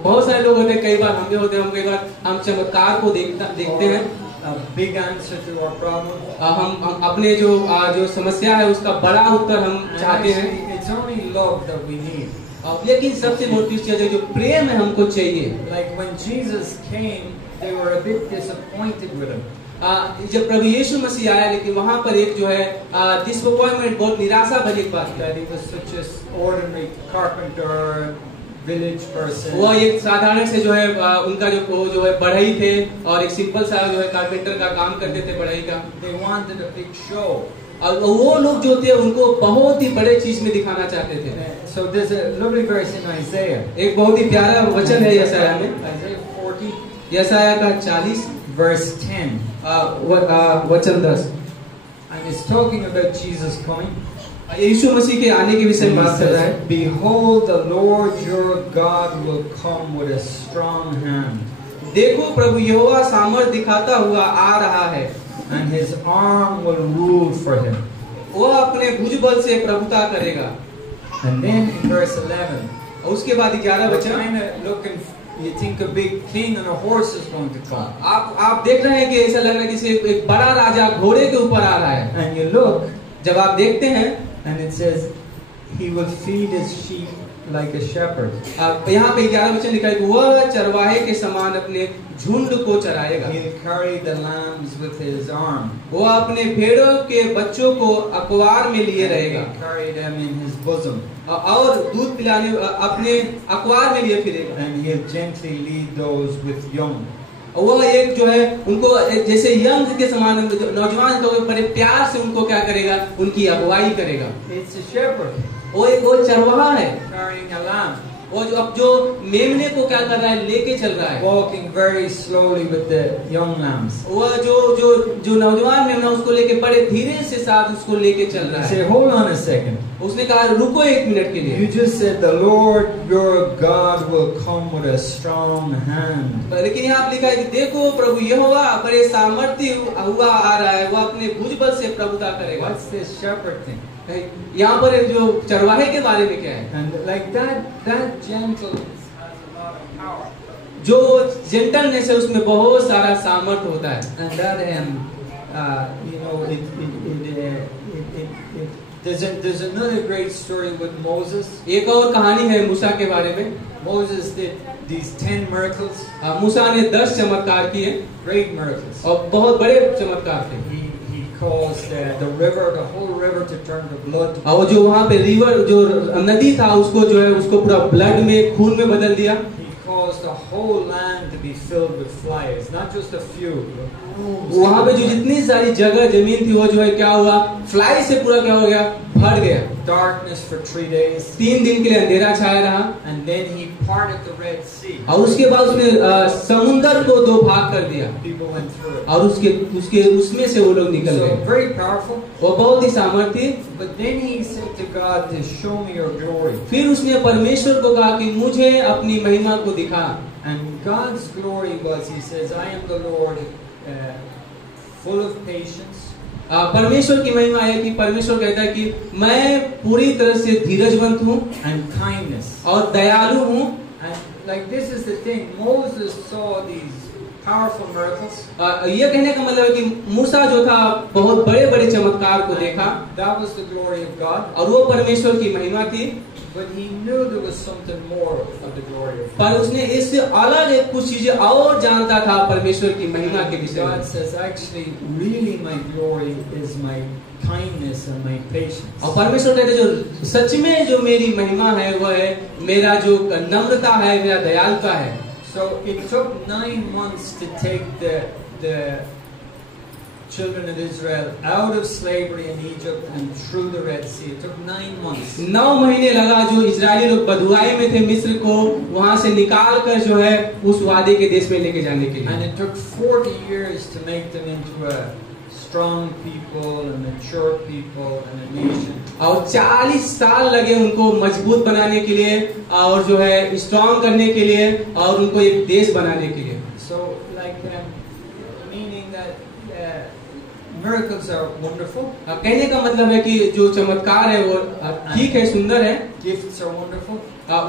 बहुत सारे लोग होते हैं, कई बार हम भी होते हैं, हम कई बार हम चमत्कार को देखते हैं, A big answer to our problem. हम अपने जो समस्या है उसका बड़ा उत्तर हम चाहते हैं। Actually, it's only love that we need. लेकिन सबसे मोटी चीज है जो प्रेम है हमको चाहिए। Like when Jesus came, they were a bit disappointed with him. जब प्रभु यीशु मसीह आया, लेकिन वहाँ पर एक जो है डिसअपॉइंटमेंट, बहुत निराशा भरी बात है। That he was such an ordinary carpenter, village person. वो एक साधारण से जो है उनका जो है बढ़ई थे और एक सिंपल सा जो है कारपेंटर का काम करते थे बढ़ई का। They wanted a big show. और वो लोग जो थे उनको बहुत ही बड़े चीज में दिखाना चाहते थे। So there's a lovely verse in Isaiah. एक बहुत ही प्यारा वचन है यशायाह में, Isaiah 40, यशायाह का 40 verse 10. वचन 10, And it's talking about Jesus coming. यीशु मसीह के आने के विषय में बात कर रहा है। Behold, the Lord your God will come with a strong hand, देखो प्रभु यहोवा सामर्थ दिखाता हुआ आ रहा है, and his arm will rule for him. वो अपने भुजबल से प्रभुता करेगा। And then in verse 11, और उसके बाद 11 वचन, kind of looking, you think a big king on a horse is going to come. आप देख रहे हैं कि ऐसा लग रहा है जैसे एक बड़ा राजा घोड़े के ऊपर आ रहा है। And you look, जब आप देखते हैं, and it says, he will feed his sheep like a shepherd. यहाँ पे 11 वचन लिखा है कि वह चरवाहे के समान अपने झुंड को चराएगा। He'll carry the lambs with his arm. वो अपने भेड़ों के बच्चों को अखबार में लिए रहेगा, He'll carry them in his bosom. और दूध पिलाने अपने अखबार में लिए फिरेगा। And he'll gently lead those with young. वह एक जो है उनको जैसे यंग के समान नौजवान लोग बड़े प्यार से उनको क्या करेगा, उनकी अगुवाई करेगा। It's a shepherd वो चरवाहा है, carrying a lamb, वो जो मेमने को क्या कर रहा है, लेके चल रहा है। walking very slowly with the young lambs. वह जो नौजवान मेमना उसको लेके बड़े धीरे से साथ उसको लेके चल रहा Say, है। hold on a second. उसने कहा रुको 1 मिनट के You लिए। just said the Lord your God will come with a strong hand. लेकिन यहाँ आप लिखा है कि देखो प्रभु यहोवा बड़े सामर्थ्य हुआ आ रहा है, वह अपने भुजबल से प्रभुता करेगा। What's this shepherd thing? यहाँ पर जो चरवाहे के बारे में क्या है, And like that gentleness has a lot of power. जो जेंटलनेस है उसमें बहुत सारा सामर्थ्य होता है। And that you know there's another great story with Moses. एक और कहानी है मूसा के बारे में। Moses did these 10 miracles, मूसा ने 10 चमत्कार किए great miracles. और बहुत बड़े चमत्कार थे। He caused the whole river to turn to blood. और जो वहाँ पे रिवर जो नदी था उसको जो है उसको पूरा ब्लड में, खून में बदल दिया। He caused the whole land to be filled with flies, not just a few. वहाँ पे जो जितनी सारी जगह जमीन थी वो जो है क्या हुआ, फ्लाई से पूरा क्या हो गया, भर गया। Darkness for 3 days. 3 दिन के लिए अंधेरा छाया रहा। And then he parted the Red Sea. और उसके बाद उसने समुंदर को 2 भाग कर दिया People went through it. और उसमें से वो लोग निकल So गए। very powerful. वो बहुत ही सामर्थ्य। But then he said to God to show me your glory. फिर उसने परमेश्वर को कहा कि मुझे अपनी महिमा को दिखा। And God's glory was, he says, I am the Lord, full of patience. परमेश्वर की महिमा है कि परमेश्वर कहता है कि मैं पूरी तरह से धीरजवंत हूँ And kindness. और दयालु हूँ। And like this is the thing, Moses saw these powerful miracles. ये कहने का मतलब है कि मूसा जो था बहुत बड़े बड़े चमत्कार को देखा That was the glory of God. और वो परमेश्वर की महिमा थी, But he knew there was something more of the glory of पर God. उसने इससे अलग एक कुछ चीजें और जानता था परमेश्वर की महिमा के विषय God में। says, actually, really my glory is my kindness and my patience. और परमेश्वर कहते जो सच में जो मेरी महिमा है वह है मेरा जो नम्रता है, मेरा दयालुता है। So it took 9 months to take the children of Israel out of slavery in Egypt and through the Red Sea. It took 9 months. 9 महीने लगा जो इजरायली लोग बदुआई में थे मिस्र को वहां से निकाल कर जो है उस वादे के देश में लेके जाने के And लिए। it took 40 years to make them into a strong people, a mature people, and a nation. और 40 साल लगे उनको मजबूत बनाने के लिए और जो है स्ट्रॉन्ग करने के लिए और उनको एक देश बनाने के लिए। So, like, meaning that miracles are wonderful, कहने का मतलब है कि जो चमत्कार है वो ठीक है, सुंदर है, gifts are wonderful.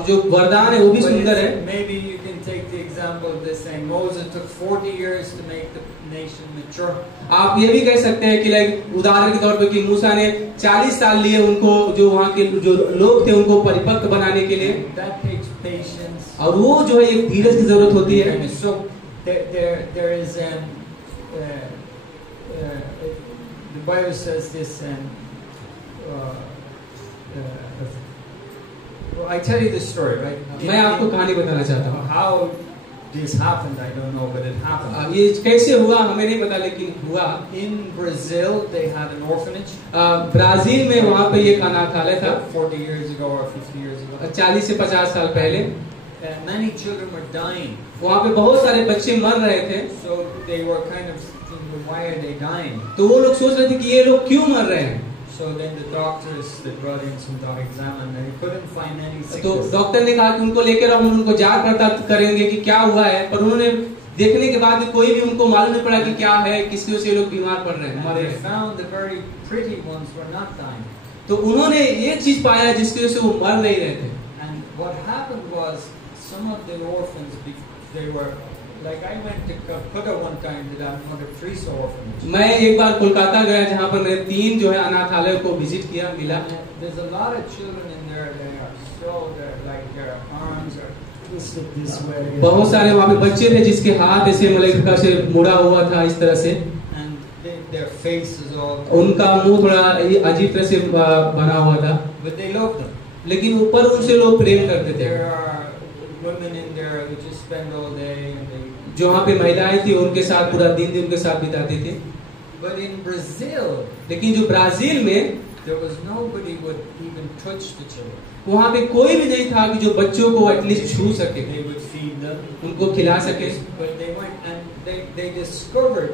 जो वरदान है वो भी But सुंदर है। maybe you can take the example of this saying Moses took 40 years to make the nation mature. आप ये भी कह सकते हैं कि लाइक उदाहरण के तौर पे कि मूसा ने 40 साल लिए उनको जो वहाँ के जो लोग थे उनको परिपक्व बनाने के लिए, That takes patience. और वो जो है एक धीरज की जरूरत होती है। So there is the Bible says this well, I tell you this story, right? मैं आपको कहानी बताना चाहता हूँ। How this happened, I don't know, but it happened. ये कैसे हुआ हमें नहीं पता, लेकिन हुआ। In Brazil, they had an orphanage. Brazil में वहाँ पे ये अनाथालय था 40 years ago or 50 years ago. 40 से 50 साल पहले। Many children were dying. वहाँ पे बहुत सारे बच्चे मर रहे थे, So they were kind of thinking, why are they dying? तो वो लोग सोच रहे थे कि ये लोग क्यों मर रहे हैं। So then the doctors, they brought in some doctor examined and they couldn't find any तो sickness. डॉक्टर ने कहा कि उनको लेकर हम उनको जांच पड़ताल करेंगे कि क्या हुआ है, पर उन्होंने देखने के बाद भी कोई भी उनको मालूम नहीं पड़ा कि क्या है, किसकी वजह से लोग बीमार पड़ रहे हैं, मर And रहे they हैं। found the very pretty ones were not dying. तो उन्होंने एक चीज पाया जिसकी वजह से वो मर नहीं रहे थे। And what happened was some of the orphans, they were like, I went to Calcutta one time to that Mother Teresa orphanage. मैं एक बार कोलकाता गया जहाँ पर मैंने 3 जो है अनाथालय को विजिट किया, मिला। And there's a lot of children in there. They are so like their arms are twisted this way. बहुत सारे वहाँ पे बच्चे थे जिसके हाथ ऐसे मलाइका से मुड़ा हुआ था इस तरह से, And their faces all. उनका मुंह थोड़ा अजीब तरह से बना हुआ था, But they loved them. लेकिन ऊपर उनसे लोग प्रेम करते थे। There are women in there who just spend all day and they. जो वहाँ पे महिलाएं थी उनके साथ पूरा दिन उनके साथ बिताते थे। But in Brazil, लेकिन जो ब्राजील में there was nobody would even touch the children. वहाँ पे कोई भी नहीं था कि जो बच्चों को एटलीस्ट छू सके, They would feed them. उनको खिला सके। But they went and they discovered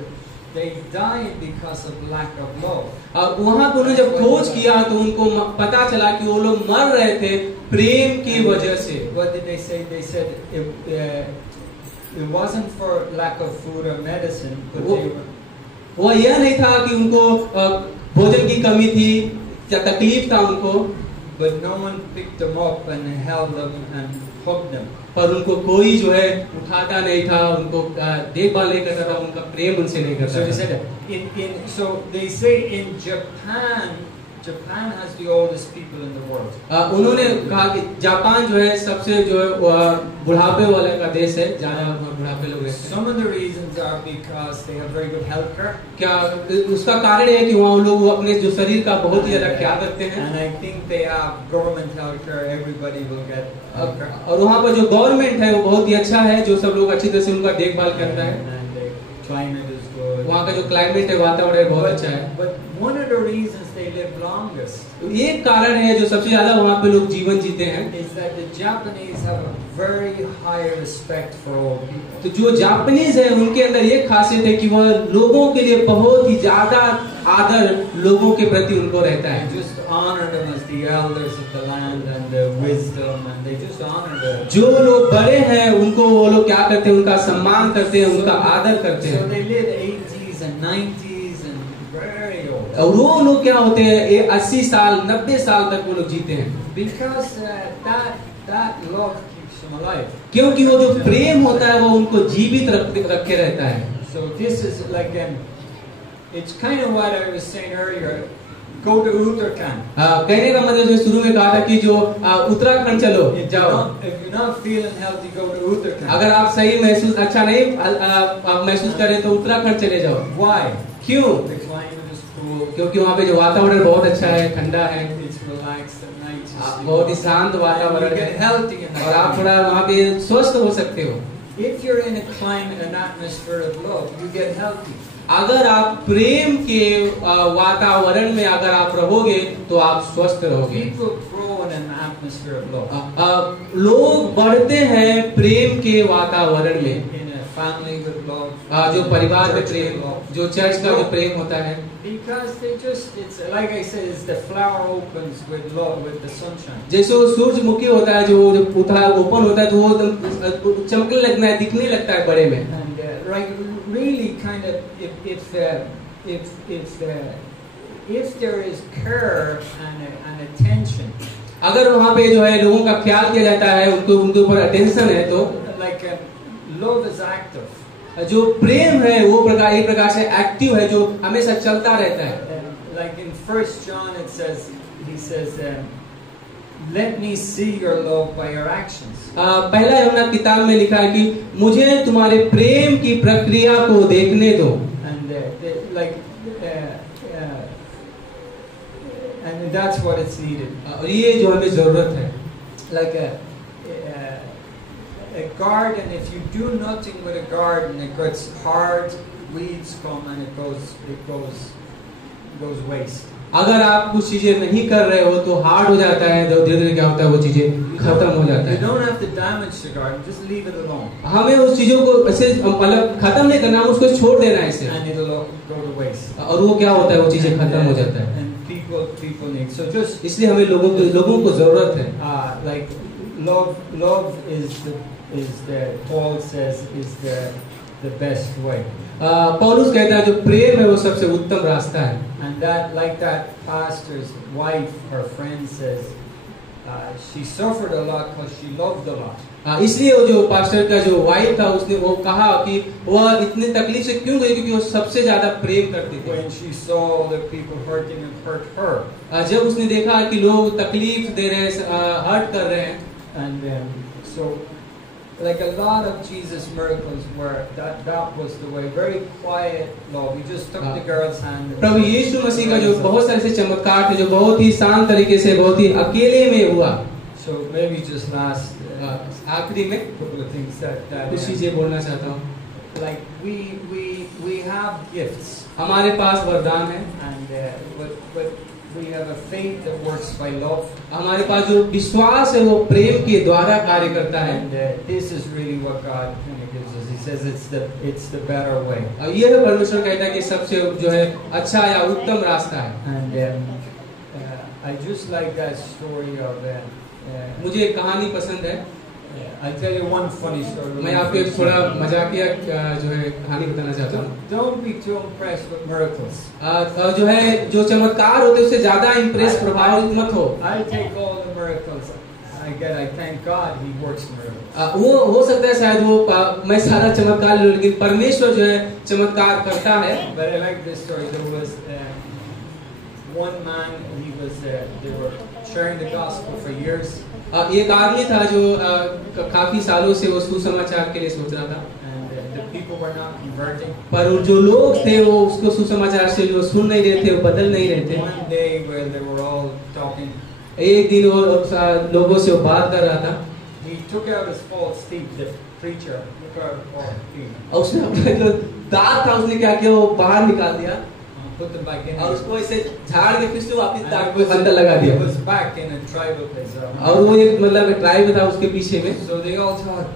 they died because of lack of love. अब वहाँ पे उन्होंने जब खोज किया तो उनको पता चला कि वो लोग मर रहे थे प्रेम की वजह से। What did they say? They said it wasn't for lack of food or medicine, but they were. वो यह नहीं था कि उनको भोजन की कमी थी या तकलीफ था उनको, But no one picked them up and held them and hugged them. पर उनको कोई जो है उठाता नहीं था, उनको देखभाल नहीं करता था, उनका प्रेम उनसे नहीं So they करता said that. So they say in Japan has the oldest people in the world. था। उन्होंने कहा कि जापान जो है सबसे जो है बुढ़ापे वाले का देश है, ज्यादा बुढ़ापे लोग रहते हैं। Some of the reasons are because they have very good health care. क्या उसका कारण है कि वहाँ लोग अपने जो शरीर का बहुत ही ज्यादा ख्याल रखते हैं, And I think they have government health care. Everybody will get health care. और वहाँ पर जो गवर्नमेंट है वो बहुत ही अच्छा है, जो सब लोग अच्छी तरह से उनका देखभाल करता है। And the climate is good. वहाँ का जो क्लाइमेट है, वातावरण है, बहुत अच्छा है। But one of the reasons they live longest एक कारण है जो सबसे ज्यादा वहाँ पे लोग जीवन जीते हैं, is that the Japanese have a very high respect for old people. तो जो जापानीज है उनके अंदर ये खासियत है कि वह लोगों के लिए बहुत ही ज्यादा आदर लोगों के प्रति उनको रहता They है। just honor them as the elders of the land and the wisdom, and they just honor them. जो लोग बड़े हैं उनको वो लोग क्या करते हैं, उनका सम्मान करते हैं, उनका आदर करते So हैं। they live 80s and 90s and very old. और वो लोग क्या होते हैं, ये 80 साल 90 साल तक वो लोग जीते हैं, Because that love keeps them alive. क्योंकि वो जो प्रेम होता है वो उनको जीवित रखे रहता है। So this is like it's kind of what I was saying earlier. Go to Uttarakhand. कहने का मतलब जो शुरू में कहा था कि जो उत्तराखंड चलो जाओ। If you're not feeling healthy, go to Uttarakhand. अगर आप सही महसूस अच्छा नहीं महसूस करें तो उत्तराखंड चले जाओ। Why? क्यों? The climate is cool. क्योंकि वहाँ पे जो वातावरण बहुत अच्छा है, ठंडा है, It's relaxed at night. बहुत ही शांत You वातावरण get है healthy in और आप that. थोड़ा वहाँ पे स्वस्थ हो सकते हो। If you're in a climate, an atmosphere of love, you get healthy. अगर आप प्रेम के वातावरण में अगर आप रहोगे तो आप स्वस्थ रहोगे। People grow in an atmosphere of love. लोग बढ़ते हैं प्रेम के वातावरण में। In a family with love. जो परिवार में church प्रेम, with love. जो चर्च का जो प्रेम होता है, Because it's like I said, it's the flower opens with love, with the sunshine. जैसे वो सूरजमुखी होता है जो उठा ओपन होता है तो वो चमकने लगता है, दिखने लगता है बड़े में। And right, really, kind of, if there is care and attention, अगर वहाँ पे जो है लोगों का ख्याल किया जाता है, उनके ऊपर अटेंशन है, तो like love is active. जो प्रेम है वो एक प्रकार से एक्टिव है, जो हमेशा चलता रहता है। Like in 1 John it says, he says, let me see your love by your actions. पहला यूहन्ना किताब में लिखा है कि मुझे तुम्हारे प्रेम की प्रक्रिया को देखने दो। And that's what it's needed. और ये जो हमें जरूरत है। Like a garden, if you do nothing with a garden, it gets hard, weeds come and it goes waste. अगर आप कुछ चीजें नहीं कर रहे हो तो हार्ड हो जाता है, तो धीरे धीरे क्या होता है, वो चीजें खत्म हो जाता है। You don't have to damage the garden, just leave it alone. हमें उस चीजों को ऐसे मतलब खत्म नहीं करना, उसको छोड़ देना है इसे। And it'll go to waste. और वो क्या होता है, वो चीजें खत्म हो जाता है। And people need. So just इसलिए हमें लोगों को जरूरत है। like love is the Paul says is the best way. पौलुस कहता है जो प्रेम है वो सबसे उत्तम रास्ता है। And that pastor's wife, her friend says, she suffered a lot because she loved a lot. इसलिए वो जो पास्टर का जो वाइफ था उसने वो कहा कि वह इतनी तकलीफ से क्यों गई, क्योंकि वो सबसे ज्यादा प्रेम करती थी। When she saw the people hurting and hurt her. जब उसने देखा कि लोग तकलीफ दे रहे हैं, हर्ट कर रहे हैं। And so like a lot of Jesus miracles were that was the way, very quiet love. He just took the girl's hand. प्रभु यीशु मसीह का जो बहुत सारे से चमत्कार थे जो बहुत ही शांत तरीके से, बहुत ही अकेले में हुआ। So maybe just last आखिरी में couple of things that कुछ चीजें बोलना चाहता हूँ। like we have gifts, हमारे पास वरदान है, and but we have a faith that works by love. हमारे पास जो विश्वास है वो प्रेम के द्वारा कार्य करता है। And this is really what God kind of gives us. He says it's the better way. ये है परमेश्वर कहता है कि सबसे जो है अच्छा या उत्तम रास्ता है। And I just like that story of. मुझे एक कहानी पसंद है। I'll tell you one funny story. मैं आपको एक थोड़ा मजाकिया जो है कहानी बताना चाहता हूँ। Don't be too impressed with miracles. जो है जो चमत्कार होते हैं उससे ज्यादा इम्प्रेस प्रभावित मत हो। I take all the miracles I get. I thank God He works miracles. वो हो सकता है शायद वो मैं सारा चमत्कार लूं, लेकिन परमेश्वर जो है चमत्कार करता है। But I like this story. There was one man. They were sharing the gospel for years. एक आदमी था जो काफी सालों से वो सुसमाचार के लिए सोच रहा था। And the people were not converting. पर जो लोग थे वो उसको सुसमाचार से जो सुन नहीं रहे थे, वो बदल नहीं रहे थे। One day when they were all talking, एक दिन वो लोगों से वो बात कर रहा था। he took out his false teeth. The preacher took out his false teeth. और उसने अपना जो दांत था उसने क्या किया, वो बाहर निकाल दिया Put them back in. और उसको ऐसे झाड़ के फिर से वापस दांत को अंदर लगा दिया। It was back in a tribal place. और वो एक मतलब ट्राइब था उसके पीछे में। So they all thought,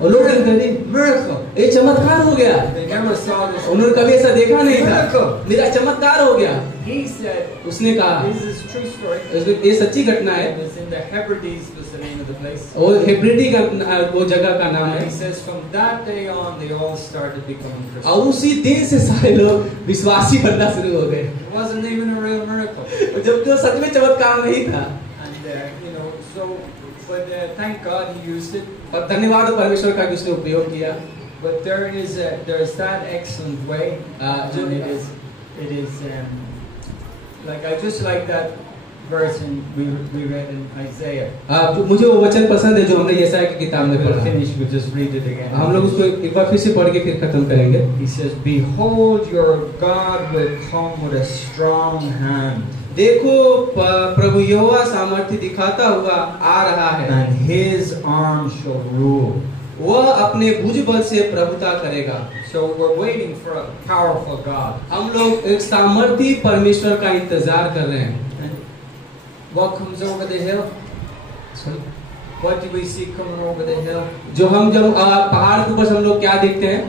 और लोग कहते थे miracle. ये चमत्कार हो गया। They never saw this. उन्होंने कभी ऐसा देखा नहीं था। Miracle. मेरा चमत्कार हो गया। He said, उसने कहा this is true story. ये सच्ची घटना है। It was in the Hebrides was the name of the place. वो हेब्रिडी का वो जगह का नाम And है। he says from that day on they all started becoming और Christians. उसी दिन से सारे लोग विश्वासी बनना शुरू हो गए। It wasn't even a real miracle. जबकि वो सच में चमत्कार नहीं था। And so But thank God he used it. और धन्यवाद परमेश्वर का कि उसने उपयोग किया। But there's that excellent way, and it is like I just like that verse we read in Isaiah. मुझे वो वचन पसंद है जो हमने यशायाह की किताब में We'll पढ़ा। finish. We'll just read it again. हम लोग उसको एक बार फिर से पढ़ के फिर खत्म करेंगे। He says, "Behold, your God will come with a strong hand, देखो प्रभु यहोवा सामर्थ्य दिखाता हुआ आ रहा है, and His arm shall rule." वह अपने भुजबल से प्रभुता करेगा। So we're waiting for a powerful God. हम लोग एक सामर्थ्य परमेश्वर का इंतजार कर रहे हैं। And what comes over the hill? What do we see coming over the hill? जो हम जब पहाड़ के ऊपर हम लोग क्या देखते हैं?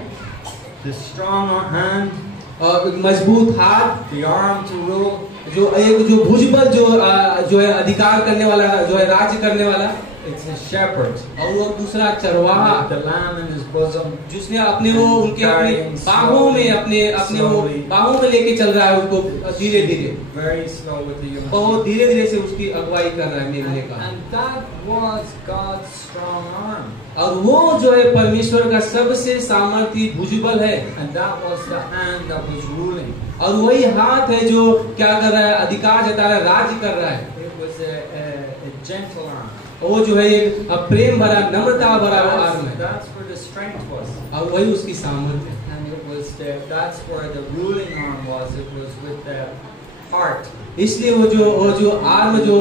The strong hand, और मजबूत हाथ, the arm to rule. जो भुजबल जो है अधिकार करने वाला, जो है राज्य करने वाला। It's a shepherd. और वो दूसरा चरवाहा, The lamb in his bosom. जिसने अपने वो उनके अपने बाहों में अपने वो बाहों में लेके चल रहा है उसको धीरे धीरे, Very slow with the human. बहुत धीरे धीरे से उसकी अगुवाई कर रहा है मेमने का। And that was God's strong arm. और वो जो है परमेश्वर का सबसे सामर्थ्य भुजबल है। And that was the hand that was ruling. और वही हाथ है जो क्या कर रहा है? अधिकार जता रहा है, राज्य कर रहा है। It was a gentle arm. वो जो है एक प्रेम भरा, नम्रता भरा आर्म है। That's where the strength was. और वही उसकी सामर्थ्य है। And it was that's where the ruling arm was. It was with the heart. इसलिए वो जो आर्म जो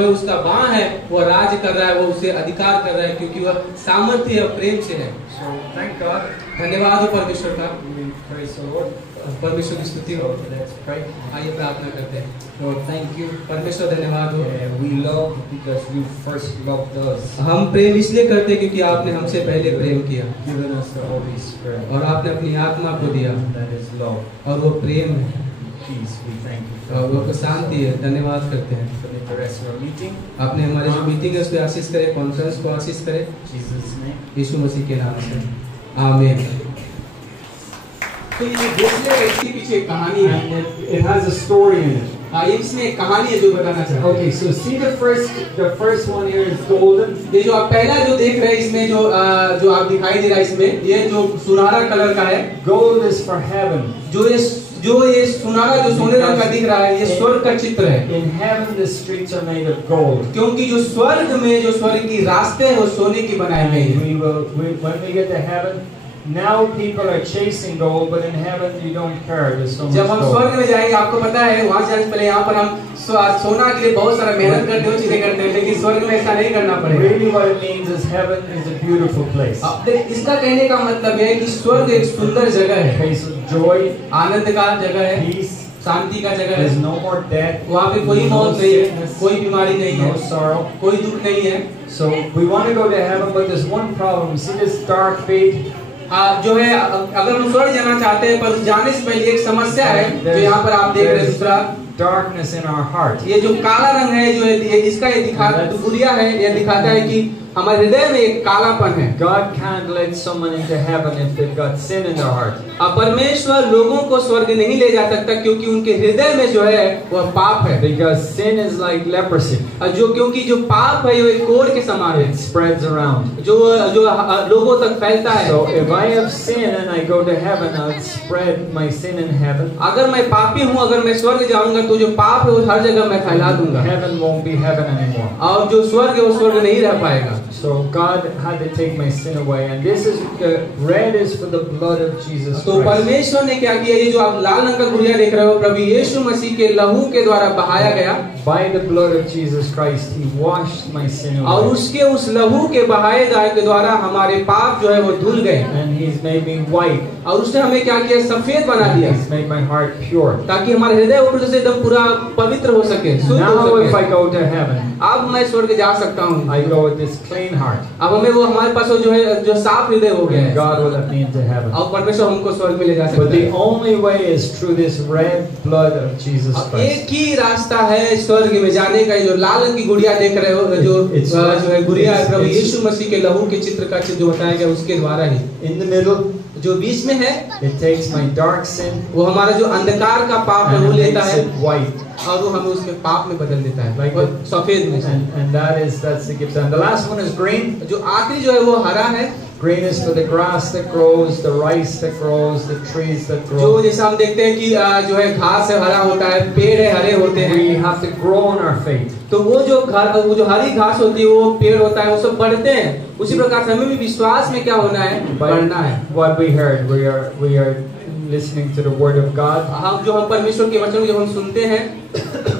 है उसका बाँ है, वो राज्य कर रहा है, वो उसे अधिकार कर रहा है, क्योंकि वह सामर्थ्य और प्रेम से है। So thank God. धन्यवाद हो परमेश्वर का। We praise the Lord. परमेश्वर की स्तुति हो। So let's pray. आइए प्रार्थना करते हैं। Lord, thank you. परमेश्वर धन्यवाद हो। We love because you first loved us. हम प्रेम इसलिए करते हैं क्योंकि आपने हमसे पहले प्रेम किया Given us the Holy Spirit. और आपने अपनी आत्मा को दिया, That is love. और वो प्रेम है Peace. We thank you. और वो शांति है। धन्यवाद करते हैं। Commit the rest of our meeting. आपने हमारे जो मीटिंग है उस पर आशीष करे, कॉन्फ्रेंस को आशीष करे, In Jesus' name. यीशु मसीह के नाम से आमीन। तो ये देखिए इसके पीछे एक कहानी है। And it has a story in it. हाँ, ये इसमें एक कहानी है जो बताना चाहता हूँ। Okay, so see the first one here is golden. ये जो आप पहला जो देख रहे हैं इसमें जो आप दिखाई दे रहा है इसमें, ये जो सुनहरा कलर का है, Gold is for heaven. जो ये सुनहरा जो सोने रंग का दिख रहा है, ये स्वर्ग का चित्र है। In heaven, the streets are made of gold. क्योंकि जो स्वर्ग में जो स्वर्ग की रास्ते हैं वो सोने की बनाई गई And है। when we get to heaven, now people are chasing gold, but in heaven you don't care. There's so much जब हम स्वर्ग gold. में जाएंगे, आपको पता है वहाँ जाने से पहले यहाँ पर हम सोना के लिए बहुत सारा मेहनत करते हो, चीजें करते हैं, लेकिन स्वर्ग में ऐसा नहीं करना पड़ेगा। Really, what it means is heaven is a beautiful place. अब इसका कहने का मतलब है कि स्वर्ग एक सुंदर जगह है, Place of joy, आनंद का जगह है, peace. शांति का जगह There's है। no more death. वहाँ पे कोई no मौत नहीं है, sickness, कोई बीमारी नहीं no है, sorrow. कोई दुख नहीं है। So we want to go to heaven, but there's one problem. See this dark fate? जो है अगर हम स्वर्ग जाना चाहते हैं, पर जाने से पहले एक समस्या है जो यहाँ पर आप देख रहे हैं। दूसरा, darkness in our heart. ये जो काला रंग है जो इसका ये दिखाता बुरिया है, ये दिखाता है कि हमारे हृदय में एक कालापन है। God can't let someone into heaven if they've got sin in their heart. अब परमेश्वर लोगों को स्वर्ग नहीं ले जा सकता क्योंकि उनके हृदय में जो है वह पाप है। Because sin is like leprosy. क्योंकि जो पाप है वो एक कोढ़ के समान है, It spreads around. जो लोगों तक फैलता है। So if I have sin and I go to heaven, I'll spread my sin in heaven. अगर मैं पापी हूँ, अगर मैं स्वर्ग जाऊंगा तो जो पाप है वो हर जगह मैं फैला दूंगा, Heaven won't be heaven anymore. और जो स्वर्ग है वो स्वर्ग नहीं रह पाएगा। So God had to take my sin away, and this is red is for the blood of Jesus तो Christ. परमेश्वर ने क्या किया? ये जो आप लाल रंग का गुड़िया देख रहे हो, प्रभु यीशु मसीह के लहू के द्वारा बहाया गया, By the blood of Jesus Christ, He washed my sin और away, उसके उस लहू के बहाए जाने के द्वारा हमारे पाप जो है वो धुल गए, and He's made me white. और उसने हमें क्या किया? सफेद बना दिया, He's made my heart pure. ताकि हमारे हृदय ऊपर से एकदम पूरा पवित्र हो सके, शुद्ध Now, हो if I सके। go to heaven, अब मैं स्वर्ग जा सकता हूँ। I go with this clean heart. अब हमें वो हमारे पास वो जो है जो साफ हृदय हो गया है, God will let me into heaven. और परमेश्वर हमको स्वर्ग में ले जा But सकता the है। only way is through this red blood of Jesus अब Christ. एक ही रास्ता है स्वर्ग में जाने का। जो लाल रंग की गुड़िया देख रहे हो, जो है गुड़िया है प्रभु यीशु मसीह के लहू के चित्र का जो बताया गया उसके द्वारा ही। In the middle, जो बीच में है it takes my dark sin वो हमारा जो अंधकार का पाप है and वो it लेता makes है it white. और वो हमें उसमें पाप में बदल देता है Like और the- सफेद में से। And that's the gift. And the last one is green. जो आखिरी जो है वो हरा है। Green is for the grass that grows, the rice that grows, the trees that जो grow. जैसा हम देखते हैं कि जो है घास है हरा होता है, पेड़ है हरे होते We हैं। have to grow in our faith. तो वो जो हरी घास होती है वो पेड़ होता है, वो सब बढ़ते हैं। उसी प्रकार से हमें भी विश्वास में क्या होना है, By बढ़ना है। what we heard, we are listening to the word of God. हम परमेश्वर के वचन जब हम सुनते हैं,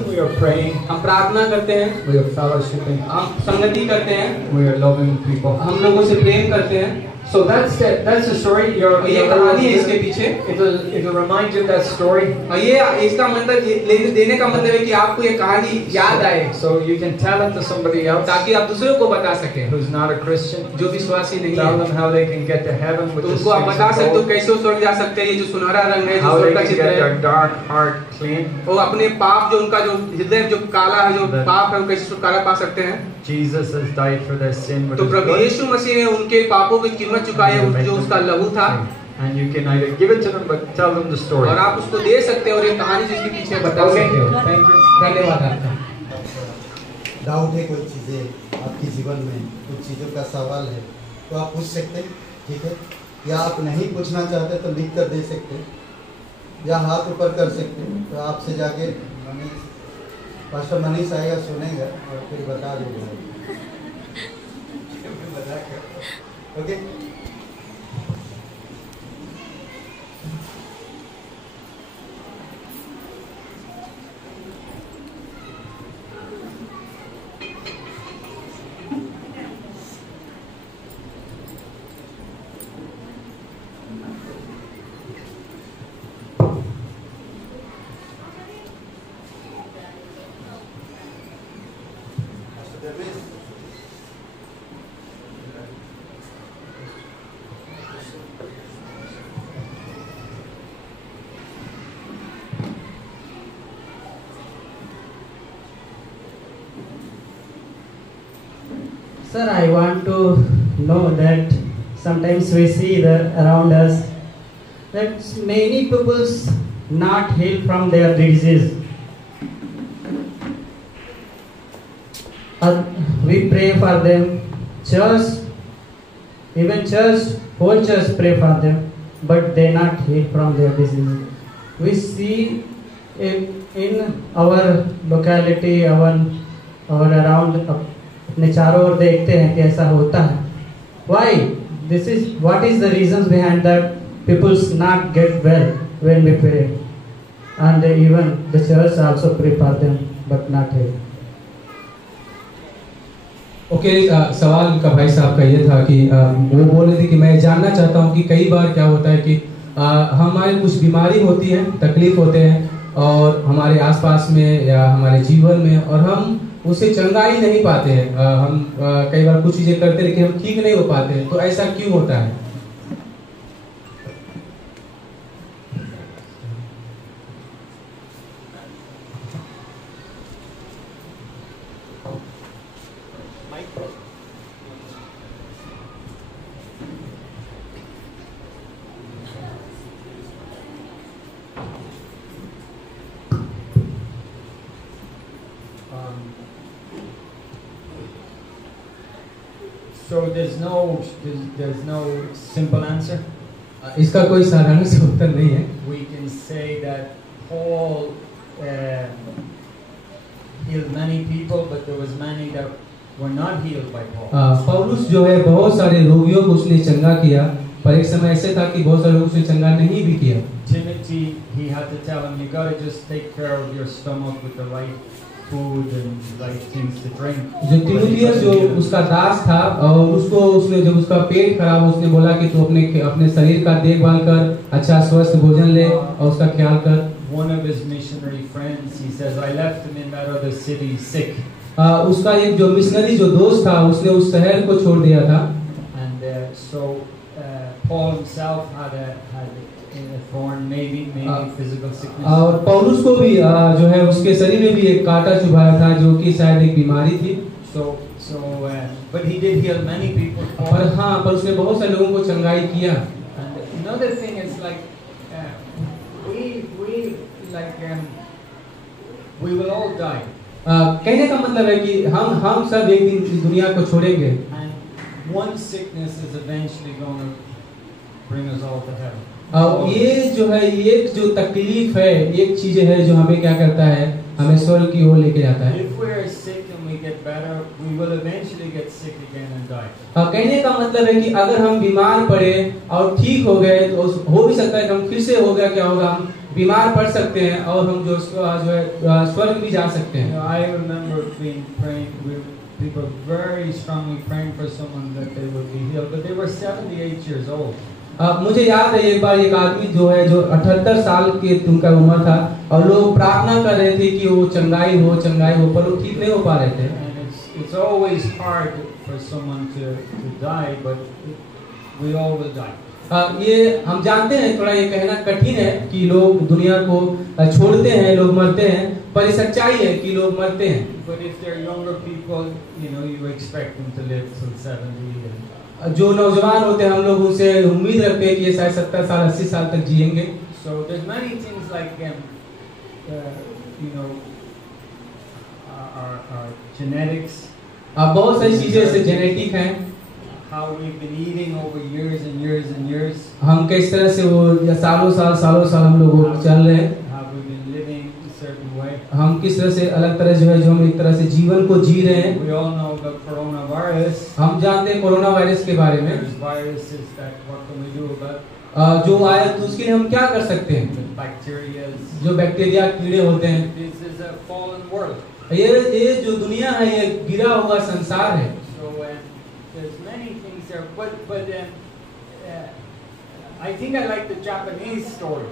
We are praying. हम प्रार्थना करते हैं, We are fellowshipping. हम संगति करते हैं, We are loving people. हम लोगों से प्रेम करते हैं। So that's the story. ये कहानी है इसके पीछे। It'll remind you of that story. और ये इसका मतलब देने का मतलब है कि आपको ये कहानी याद आए, So you can tell it to somebody else ताकि आप दूसरों को बता सकें who's not a Christian. जो विश्वासी नहीं Tell है। them how they can get to heaven with तो the उनको आप streets बता of सकते हो gold. कैसे वो स्वर्ग जा सकते हैं। ये जो सुनहरा रंग है, जो How they स्वर्ग का can चित्र get their है, dark heart clean. वो अपने पाप जो उनका जो हृदय जो काला है, जो The- पाप है, वो कैसे छुटकारा पा सकते हैं। Jesus has died for their sin with तो his प्रभु blood. यीशु मसीह ने उनके पापों की कीमत चुकाई है, जो उसका लहू था। And you can either give it to them, but tell them the story. और आप उसको दे सकते हो और ये कहानी जिसके पीछे बता Okay. सकते हो। Thank you. धन्यवाद आपका। डाउट है, कोई चीज़ें आपके जीवन में कुछ चीज़ों का सवाल है तो आप पूछ सकते हैं, ठीक है। या आप नहीं पूछना चाहते तो लिख कर दे सकते हैं, या हाथ ऊपर कर सकते हैं। तो आपसे जाके पास्टर मनीष आएगा, सुनेगा और फिर बता देगा। Okay. Sir, I want to know that sometimes we see around us that many people not healed from their disease. We pray for them, church, even church, whole church pray for them, but they not healed from their disease. We see in our locality, our around. अपने चारों ओर देखते हैं कि ऐसा होता है। Why? What is the reasons behind that people not get well when we pray, and even the church also pray for them but not healed. Okay, सवाल का भाई साहब का ये था कि वो बोल रहे थे कि मैं जानना चाहता हूँ कि कई बार क्या होता है कि हमारे कुछ बीमारी होती है, तकलीफ होते हैं और हमारे आसपास में या हमारे जीवन में, और हम उसे चंगा ही नहीं पाते हैं। हम कई बार कुछ चीजें करते लेकिन हम ठीक नहीं हो पाते हैं। तो ऐसा क्यों होता है? So there's no simple answer. इसका कोई साधारण से उत्तर नहीं है। We can say that Paul healed many people, but there was many that were not healed by Paul. पौलुस जो है बहुत सारे रोगियों को उसने चंगा किया, पर एक समय ऐसे था कि बहुत सारे लोग उसने चंगा नहीं भी किया। Timothy, he had to tell him, you got to just take care of your stomach with the right food and right things to drink. जो तीमुथियस जो उसका दास था और उसने जब उसका पेट खराब, उसने बोला कि तू अपने शरीर का देखभाल कर, अच्छा स्वस्थ भोजन ले और उसका ख्याल कर। One of his missionary friends, he says, I left him in that other city sick. उसका एक जो मिशनरी जो दोस्त था, उसने उस शहर को छोड़ दिया था। And so Paul himself had a thorn, maybe physical sickness. और पौलुस को भी जो है उसके शरीर में भी एक कांटा चुभाया था, जो कि शायद एक बीमारी थी। But he did heal many people. पर उसने बहुत सारे लोगों को चंगाई किया। And another thing is like we will all die. कहने का मतलब है कि हम सब एक दिन इस दुनिया को छोड़ेंगे. And one sickness is eventually going to bring us all to heaven. ये जो है एक जो तकलीफ है, एक चीज है जो हमें क्या करता है, हमें स्वर्ग की ओर लेके जाता है. If we are sick and we get better, we will eventually get sick again and die. कहने का मतलब है कि अगर हम बीमार पड़े और ठीक हो गए तो हो भी सकता है कि हम फिर से हो गया क्या होगा, हम बीमार पड़ सकते हैं और हम जो है स्वर्ग भी जा सकते हैं. I remember being praying, people very strongly praying for someone that they would be healed, but they were 78 years old. मुझे याद है एक बार एक आदमी जो है जो 78 साल के उनका उम्र था और लोग प्रार्थना कर रहे थे कि वो चंगाई हो, पर वो ठीक नहीं हो पा रहे थे. And it's always hard for someone to die, but we all will die. ये हम जानते हैं, थोड़ा ये कहना कठिन है कि लोग दुनिया को छोड़ते हैं, लोग मरते हैं, पर ये सच्चाई है कि लोग मरते हैं. But if they're younger people, you expect them to live till 70. जो नौजवान होते हैं हम लोग उनसे उम्मीद रखते हैं कि ये शायद 70 साल 80 साल तक जिएंगे. So there's many things like our genetics. बहुत सारी चीजें ऐसे जेनेटिक हैं. How we've been eating over years and years and years. हम किस तरह से वो सालों साल हम लोग चल रहे हैं. How we've been living a certain way. हम किस तरह से अलग तरह जो है जो हम एक तरह से जीवन को जी रहे हैं. We all know the coronavirus. हम जानते हैं कोरोना वायरस के बारे में. There's viruses that what can we do about? जो आया तो उसके लिए हम क्या कर सकते हैं. The bacteria. जो बैक्टीरिया कीड़े होते हैं. This is a fallen world. ये जो दुनिया है ये गिरा हुआ संसार है. So there's many things there, but I think I like the Japanese story.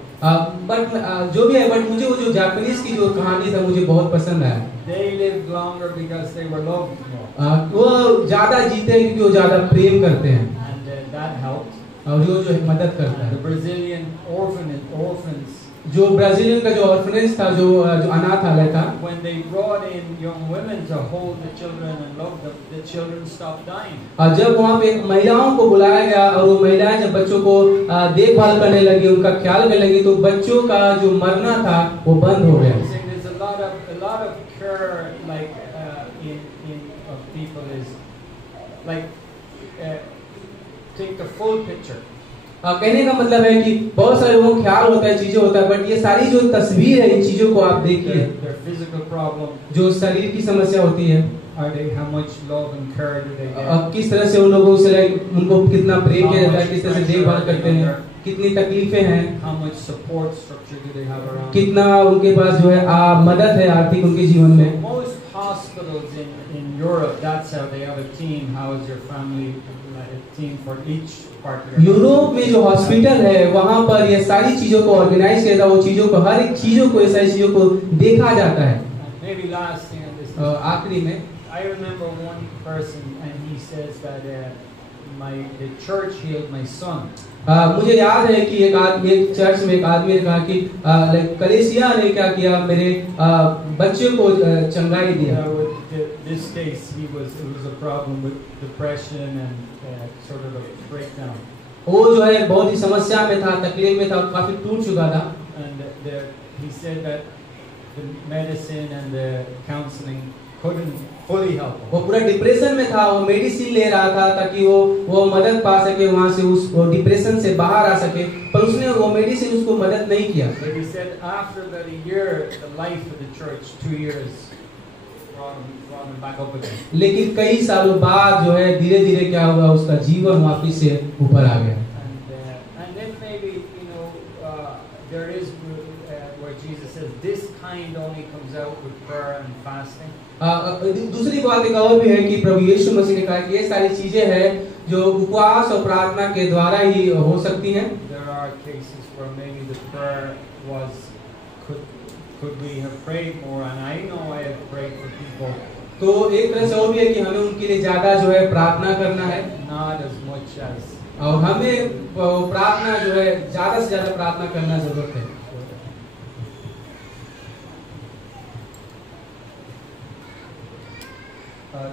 But जो भी है, बट मुझे वो जो जापानीज की जो कहानी था मुझे बहुत पसंद आया. They lived longer because they were loved more. वो ज्यादा जीते हैं क्योंकि वो ज्यादा प्रेम करते हैं. And that helped. और जो मदद करता है. The Brazilian orphans. जो ब्राजीलियन का जो ऑर्फनेज था, जो अनाथालय था. When they brought in young women to hold the children and love them, the children stopped dying. जब वहाँ पे महिलाओं को बुलाया गया और वो महिलाएं जब बच्चों को देखभाल करने लगी, उनका ख्याल करने लगी, तो बच्चों का जो मरना था वो बंद हो गया. There's a lot of care like in of people is like take the full picture. कहने का मतलब है कि बहुत सारे लोगों को ख्याल होता है, चीजें होता है, बट ये सारी जो तस्वीर है इन चीजों को आप देखिए. जो शरीर की समस्या होती है, how much love and care do they get? किस तरह से उन लोगों से उनको कितना प्रेम किया जाता है, किस तरह से देखभाल करते हैं, कितनी तकलीफें हैं, how much support structure do they have around? कितना उनके पास जो है मदद है आर्थिक उनके जीवन में. Most hospitals in Europe, that's how they have a team. How is your family? A team for each part. Europe में जो हॉस्पिटल है वहाँ पर ये सारी चीजों को ऑर्गेनाइज किया जाता है, वो चीजों को हर एक चीजों को ये सारी चीजों को देखा जाता है. Maybe last thing on this. आखिरी में I remember one person and he says that the church healed my son. मुझे याद है कि एक चर्च में एक आदमी ने कहा कि कलीसिया ने क्या किया, मेरे बच्चे को चंगाई दिया. This case, it was a problem with depression and sort of a breakdown. वो जो है बहुत ही समस्या में था, तकलीफ में था, काफी टूट चुका था. And he said that the medicine and the counseling couldn't fully help him. वो पूरा डिप्रेशन में था, वो मेडिसिन ले रहा था ताकि वो मदद पा सके, वहाँ से उस डिप्रेशन से बाहर आ सके, पर उसने वो मेडिसिन उसको मदद नहीं किया. But he said after that a year, the life of the church, 2 years, brought him back up again. लेकिन कई सालों बाद जो है धीरे धीरे क्या हुआ, उसका जीवन वापस से ऊपर आ गया. And then maybe there is where Jesus says this kind only comes out with prayer and fasting. दूसरी बात एक और भी है कि प्रभु यीशु मसीह ने कहा कि ये सारी चीजें हैं जो उपवास और प्रार्थना के द्वारा ही हो सकती हैं. There are cases where maybe the prayer was could we have prayed more, and I know I have prayed for people. तो एक तरह से और भी है कि हमें उनके लिए ज्यादा जो है प्रार्थना करना है. Not as much as. और हमें प्रार्थना जो है ज्यादा से ज्यादा प्रार्थना करना जरूरत है.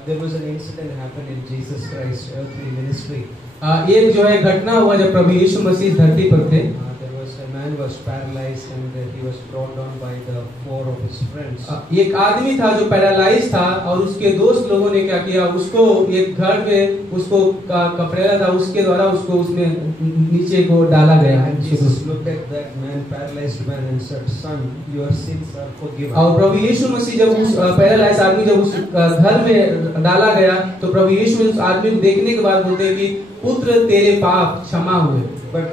There was an incident happened in Jesus Christ's earthly ministry एक जो है घटना हुआ जब प्रभु यीशु मसीह इस धरती पर थे। There was a man was paralyzed and he was brought down by the 4 of his friends. एक आदमी था जो पैरालाइज था और उसके दोस्त लोगों ने क्या किया, उसको एक घर में उसको कपड़ेला था, उसके द्वारा उसको उसमें नीचे को डाला गया। And Jesus looked at that man, paralyzed man, and said, "Son, your sins are forgiven." और प्रभु यीशु मसीह जब उस पैरालाइज आदमी जब उस घर में डाला गया तो प्रभु यीशु उस आदमी को देखने के बाद बोलते हैं कि पुत्र तेरे पाप क्षमा हुए। But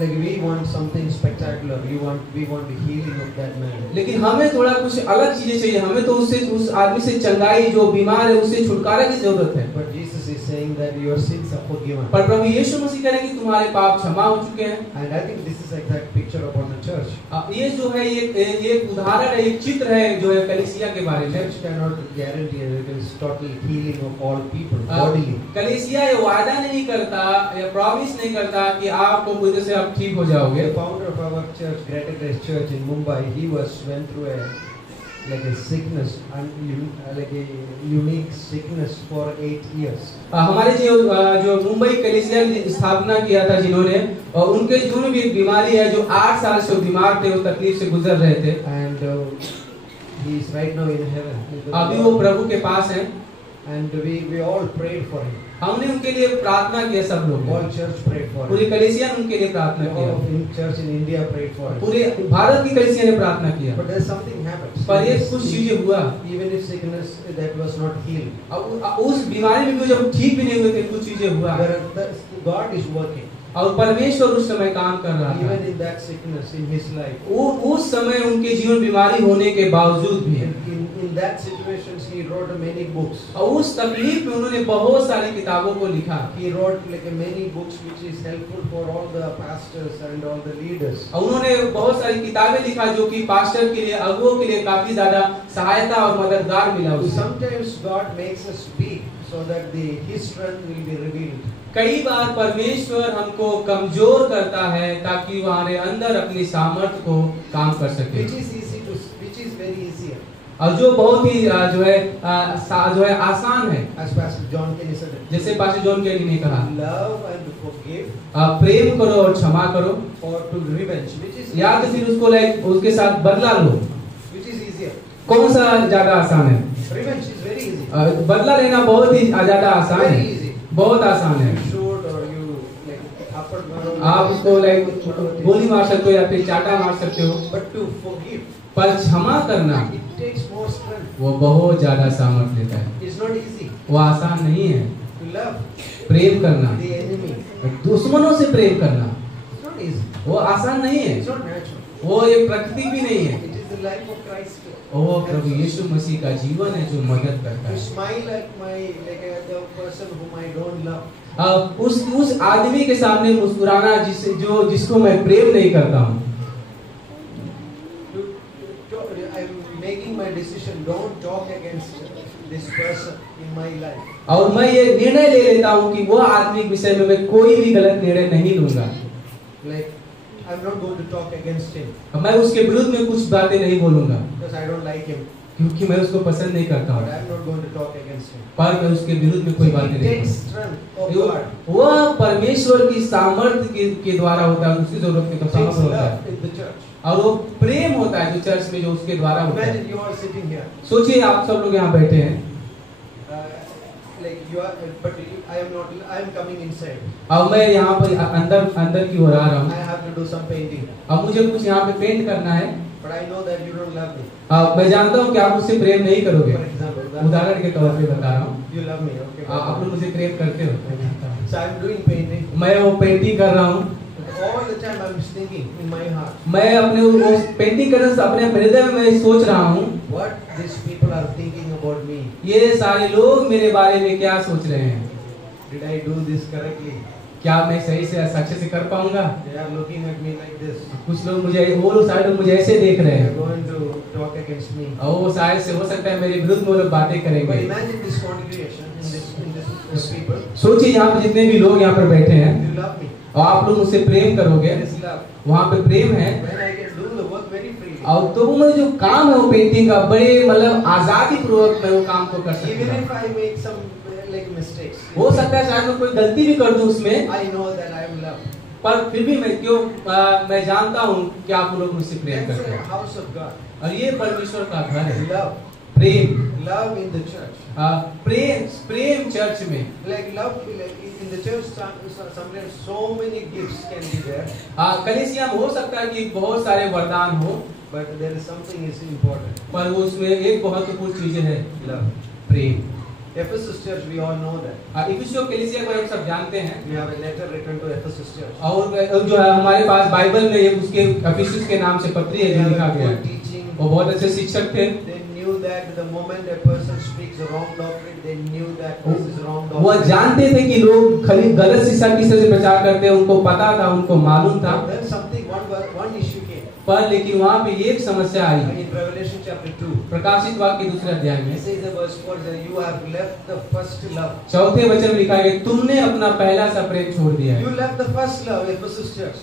like we want something spectacular, we want the healing of that man. लेकिन हमें थोड़ा कुछ अलग चीजें चाहिए, हमें तो उससे उस आदमी से चंगाई, जो बीमार है उससे छुटकारा की जरूरत है। But Jesus is saying that your sins are forgiven. पर प्रभु यीशु मसीह कह रहे हैं कि तुम्हारे पाप क्षमा हो चुके हैं। And I think this is like that picture about the church. ये जो है ये उदाहरण है, एक चित्र है जो है कलीसिया के बारे में। Church cannot guarantee that it is total healing of all people bodily. कलीसिया ये वादा नहीं करता या प्रॉमिस नहीं करता कि आपको पूरी तरह से आप ठीक हो जाओगे। The founder of our church, Greater Grace Church in Mumbai, he went through a sickness, like a unique sickness for 8 years. हमारे जो मुंबई कलीसिया की स्थापना किया था जिन्होंने, और उनके जीवन में भी एक बीमारी है जो 8 साल से बीमार थे, उस तकलीफ से गुजर रहे थे। And he is right now in heaven. अभी वो प्रभु के पास हैं। And we all prayed for him. हमने उनके लिए प्रार्थना किया, सब लोग। All church prayed for him. पूरी कलीसिया ने उनके लिए प्रार्थना किया। All of church in India prayed for him. पूरे भारत की कलीसिया ने प्रार्थना किया। But there's something happened. पर ये कुछ चीजें हुआ। Even if sickness that was not healed. अब उस बीमारी में भी जब ठीक भी नहीं हुए थे, कुछ चीजें हुआ। God is working. और परमेश्वर उस समय काम कर रहा था। Even in that sickness in his life. उस समय उनके जीवन बीमारी होने के बावजूद भी in that situations he wrote many books. और उस तकलीफ में उन्होंने बहुत सारी किताबों को लिखा। He wrote like many books which is helpful for all the pastors and all the leaders. और उन्होंने बहुत सारी किताबें लिखा जो कि पास्टर के लिए, अगुओं के लिए काफी ज्यादा सहायता और मददगार मिला उसे। Sometimes God makes us speak so that his strength will be revealed. कई बार परमेश्वर हमको कमजोर करता है ताकि वो हमारे अंदर अपनी सामर्थ्य को काम कर सके। Which is very easier. और जो बहुत ही जो है आसान है। As Pastor John Kenny said. जैसे पास्टर जॉन केनी ने कहा, Love and forgive. प्रेम करो और क्षमा करो। Or to revenge, which is या तो फिर उसको उसके साथ बदला लो। Which is easier. कौन सा ज्यादा आसान है? Revenge is very easy. बदला लेना बहुत ही ज्यादा आसान है, बहुत आसान है। आप उसको गोली मार सकते हो या फिर चाटा मार सकते हो। But to forgive, पर क्षमा करना it takes more strength. वो बहुत ज्यादा सामर्थ्य लेता है। It's not easy. वो आसान नहीं है। To love प्रेम करना, the enemy, दुश्मनों से प्रेम करना it's not easy. वो आसान नहीं है। It's not natural. वो एक प्रकृति भी नहीं है। It is the life of Christ. वो प्रभु यीशु मसीह का जीवन है जो मदद करता To है। smile at the person whom I don't love. उस आदमी के सामने मुस्कुराना जिसको मैं प्रेम नहीं करता हूँ। I'm making my decision. Don't talk against this person in my life. और मैं ये निर्णय ले लेता हूँ कि वो आदमी के विषय में मैं कोई भी गलत निर्णय नहीं लूंगा। Like I'm not going to talk against him. मैं उसके विरुद्ध में कुछ बातें नहीं बोलूंगा Because I don't like him. क्योंकि मैं उसको पसंद नहीं करता हूँ। But I'm not going to talk against him. पर मैं उसके विरुद्ध में कोई बातें It नहीं takes करूंगा। strength of God. वह परमेश्वर की सामर्थ्य के द्वारा होता है, उसकी जरूरत के तो Takes होता है। love in the church. और वो प्रेम होता है जो चर्च में जो उसके द्वारा होता है। Imagine you are sitting here. सोचिए आप सब लोग यहाँ बैठे हैं। Like you are, but I am not. I am coming inside. अब मैं यहाँ पर अंदर की ओर आ रहा हूँ। I have to do some painting. अब मुझे कुछ यहाँ पे पेंट करना है। But I know that you don't love me. मैं जानता हूँ कि आप मुझसे प्रेम नहीं करोगे। For example, उदाहरण के तौर पे बता रहा हूँ। You love me, okay? आप लोग मुझे प्रेम करते हो। So I am doing painting. मैं वो पेंटिंग कर रहा हूँ। All the time I am thinking in my heart. मैं अपने वो पेंटिंग करने से अपने हृदय में मैं सोच रहा हूँ What these people are thinking about me. ये सारे लोग मेरे बारे में क्या सोच रहे हैं। Did I do this correctly? क्या मैं सही से अच्छे से कर पाऊंगा। They are looking at me like this. कुछ लोग वो लोग सारे लोग मुझे ऐसे देख रहे They हैं are going to talk against me. और वो शायद से हो सकता है मेरे विरुद्ध में वो लोग बातें But करेंगे। imagine this congregation in this people. सोचिए यहाँ पे जितने भी लोग यहाँ पर बैठे हैं You love me. और आप लोग मुझसे प्रेम करोगे, There is love. वहाँ पे प्रेम है। When I can do the work very freely. और तो वो जो काम है वो पेंटिंग का बड़े मतलब आजादी पूर्वक मैं वो काम को कर सकता Even हूँ। if I make some like mistakes. हो सकता है शायद मैं कोई गलती भी कर दूं उसमें, I know that I am loved. पर फिर भी मैं जानता हूँ कि आप लोग मुझसे प्रेम That's करते the हैं। house of God. और ये परमेश्वर का घर है। Love. Prem, Love in the church. Prem church में। Like love, like in the church, sometimes so many gifts can be there. कलीसिया में हो सकता है कि बहुत सारे वरदान हो, But there is something is important. पर वो उसमें एक महत्वपूर्ण चीज है, Love. Prem. Ephesus church, we all know that. इफिसियों कलीसिया को हम सब जानते हैं। We have a letter written to Ephesus church. और जो है हमारे पास बाइबल में ये उसके इफिसियों के नाम से पत्री है जो लिखा गया है। Teaching. वो बहुत अच्छे शिक्षक थे। They knew that the moment a person speaks a wrong doctrine, they knew that this is wrong वो doctrine. जानते थे कि लोग खाली गलत शिक्षा किसी से प्रचार करते हैं, उनको पता था, उनको मालूम था। Then something, one issue came. पर लेकिन वहाँ पे एक समस्या आई। In Revelation chapter 2. प्रकाशित वाक्य के दूसरे अध्याय में। It says the verse 4 that you have left the first love. चौथे वचन में लिखा है तुमने अपना पहला सा प्रेम छोड़ दिया है। You left the first love, Ephesus church.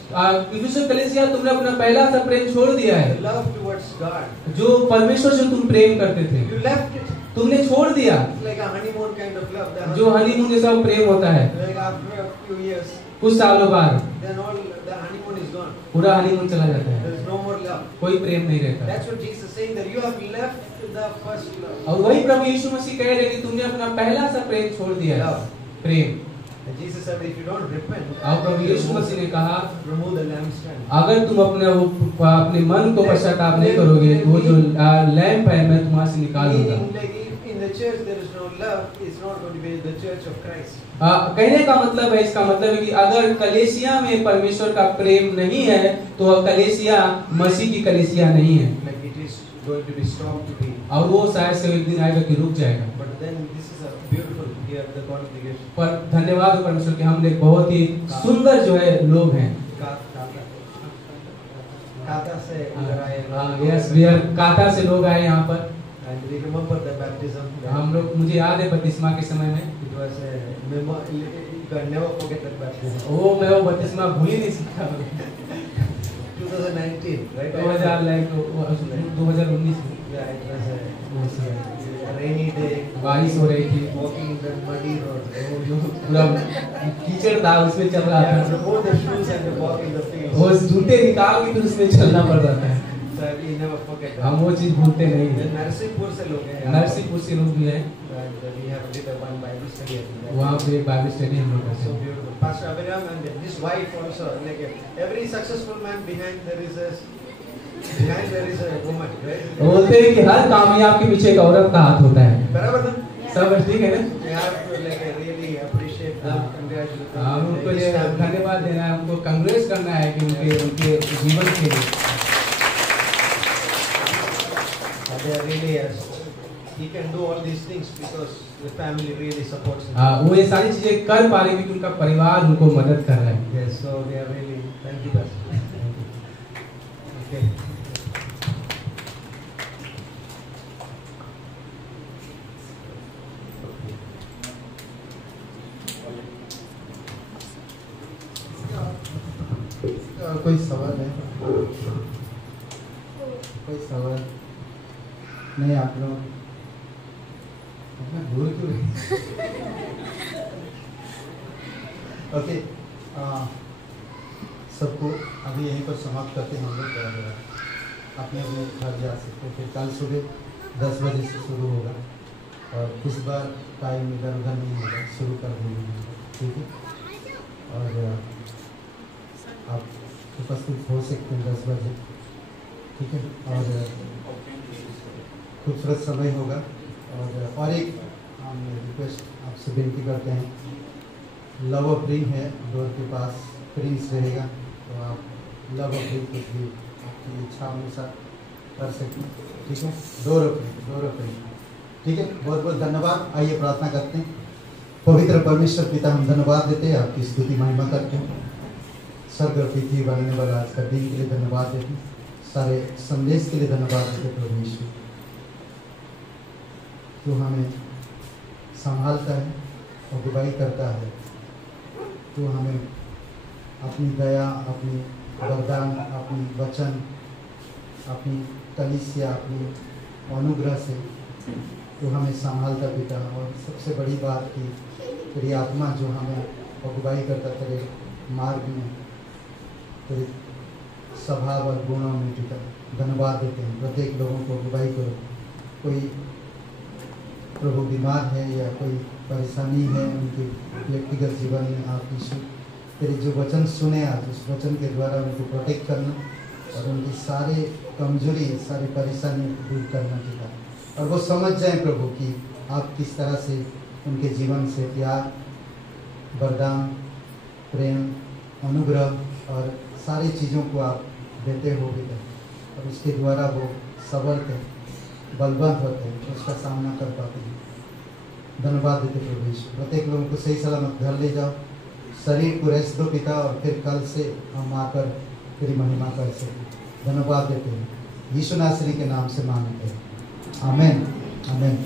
इफिसियों कलीसिया तुमने अपना पहला सा प्रेम छोड़ दिया है। The love towards God. जो परमेश्वर से तुम प्रेम करते थे, You left it. तुमने छोड़ दिया। It's like a honeymoon kind of love. The जो हनीमून जैसा प्रेम होता है, like after a few years, कुछ सालों बाद then all the honeymoon is gone. पूरा हनीमून चला जाता है, There is no more love. कोई प्रेम नहीं रहता। That's what Jesus is saying, that you have left the first love. और वही प्रभु यीशु मसीह कह रहे कि तुमने अपना पहला सा प्रेम छोड़ दिया है, प्रेम। And Jesus said, if you don't repent, और प्रभु यीशु मसीह ने कहा remove the lampstand. अगर तुम अपने मन को पश्चाताप नहीं करोगे तो वो जो लैंप है मैं तुम्हारे से निकाल दूंगा। Meaning, like if in the church there is no love, it's not going to be the church of Christ. कहने का मतलब है, इसका मतलब है कि अगर कलीसिया में परमेश्वर का प्रेम नहीं है तो वह कलीसिया मसीह की कलीसिया नहीं है। Like it is going to be stopped to be. और वो शायद से एक दिन आएगा कि रुक जाएगा। But then this is a beautiful here the congregation. पर धन्यवाद परमेश्वर कि हम एक बहुत ही सुंदर जो है लोग हैं। काता से इधर आए। यस, वी आर काता से लोग आए यहाँ पर। And we remember the baptism. हम लोग, मुझे याद है बपतिस्मा के समय में। It was a memory. You can never forget that baptism. मैं वो बपतिस्मा भूल ही नहीं सकता। 2019, right? 2019 में। Yeah, it was a rainy day. बारिश हो रही थी। Walking in the muddy road. पूरा कीचड़ था, उसमें चल रहा था। Remove the shoes and walk in the fields. वो जूते निकाल के फिर उसमें चलना पड़ रहा था। So we never forget that. हम वो चीज भूलते नहीं हैं। नरसिंहपुर से लोग हैं। नरसिंहपुर से लोग भी हैं। We have did a one Bible study. वहाँ पे एक बाइबल स्टडी हम लोग करते So हैं। beautiful. Pastor Abraham and his wife also. Like every successful man behind there is a woman, right? बोलते हैं कि हर कामयाब के पीछे एक औरत का हाथ होता है। बराबर ना? सब ठीक है ना? We have to like really appreciate them, congratulate them. हम उनको ये धन्यवाद देना है, उनको कांग्रेस करना है कि उनके जीवन के लिए they are really he can do all these things because the family really supports him. वो ये सारी चीजें कर पा रहे हैं क्योंकि उनका परिवार उनको मदद कर रहा है। Yes, so they are really thank you, Pastor. Okay. कोई सवाल है? कोई सवाल नहीं? आप लोग भूल क्यों रहे? ओके, सबको अभी यहीं पर समाप्त करके हम लोग अपने अपने घर जा सकते हैं। फिर कल सुबह 10 बजे से शुरू होगा और इस बार टाइम इधर उधर नहीं होगा, शुरू कर देंगे, ठीक है? और आप उपस्थित हो सकते हैं 10 बजे, ठीक है? और खूबसूरत समय होगा। और एक हम रिक्वेस्ट आपसे विनती करते हैं, लव ऑफरिंग है डोर के पास, प्रिंस रहेगा, तो आप लव ऑफरिंग कुछ भी आपकी इच्छा अनुसार कर सकते हैं, ठीक है? डोर ऑफरिंग, ठीक है? बहुत बहुत धन्यवाद। आइए प्रार्थना करते हैं। पवित्र परमेश्वर पिता, हम धन्यवाद देते हैं, आपकी स्तुति महिमा करते हैं। स्वर्ग और पृथ्वी बनाने वाला आज का दिन के लिए धन्यवाद देते हैं, सारे संदेश के लिए धन्यवाद देते प्रभु यीशु। तू हमें संभालता है, अगुवाई करता है, तू हमें अपनी दया, अपनी वरदान, अपनी वचन, अपनी कलीसिया, अपनी अनुग्रह से तू हमें संभालता पिता। और सबसे बड़ी बात कि तेरी आत्मा जो हमें अगुवाई करता तेरे मार्ग में, तेरे स्वभाव और गुणों में पिता धन्यवाद देते हैं। प्रत्येक लोगों को अगुवाई करो। कोई प्रभु बीमार है या कोई परेशानी है उनके व्यक्तिगत जीवन में, आप यीशु तेरे जो वचन सुने आज, उस वचन के द्वारा उनको प्रोटेक्ट करना और उनकी सारे कमजोरी, सारी परेशानी दूर करना पिता, और वो समझ जाएं प्रभु कि आप किस तरह से उनके जीवन से प्यार, वरदान, प्रेम, अनुग्रह और सारी चीज़ों को आप देते हो पिता, और उसके द्वारा वो सबल बलवंत होते हैं, उसका सामना कर पाते हैं। धन्यवाद देते प्रभु यीशु। प्रत्येक लोगों को सही सलामत घर ले जाओ, शरीर को रेस्ट दो पिता, और फिर कल से हम आकर तेरी महिमा कर सकें। धन्यवाद देते हैं, यीशु नासरी के नाम से मांगते हैं, आमीन आमीन।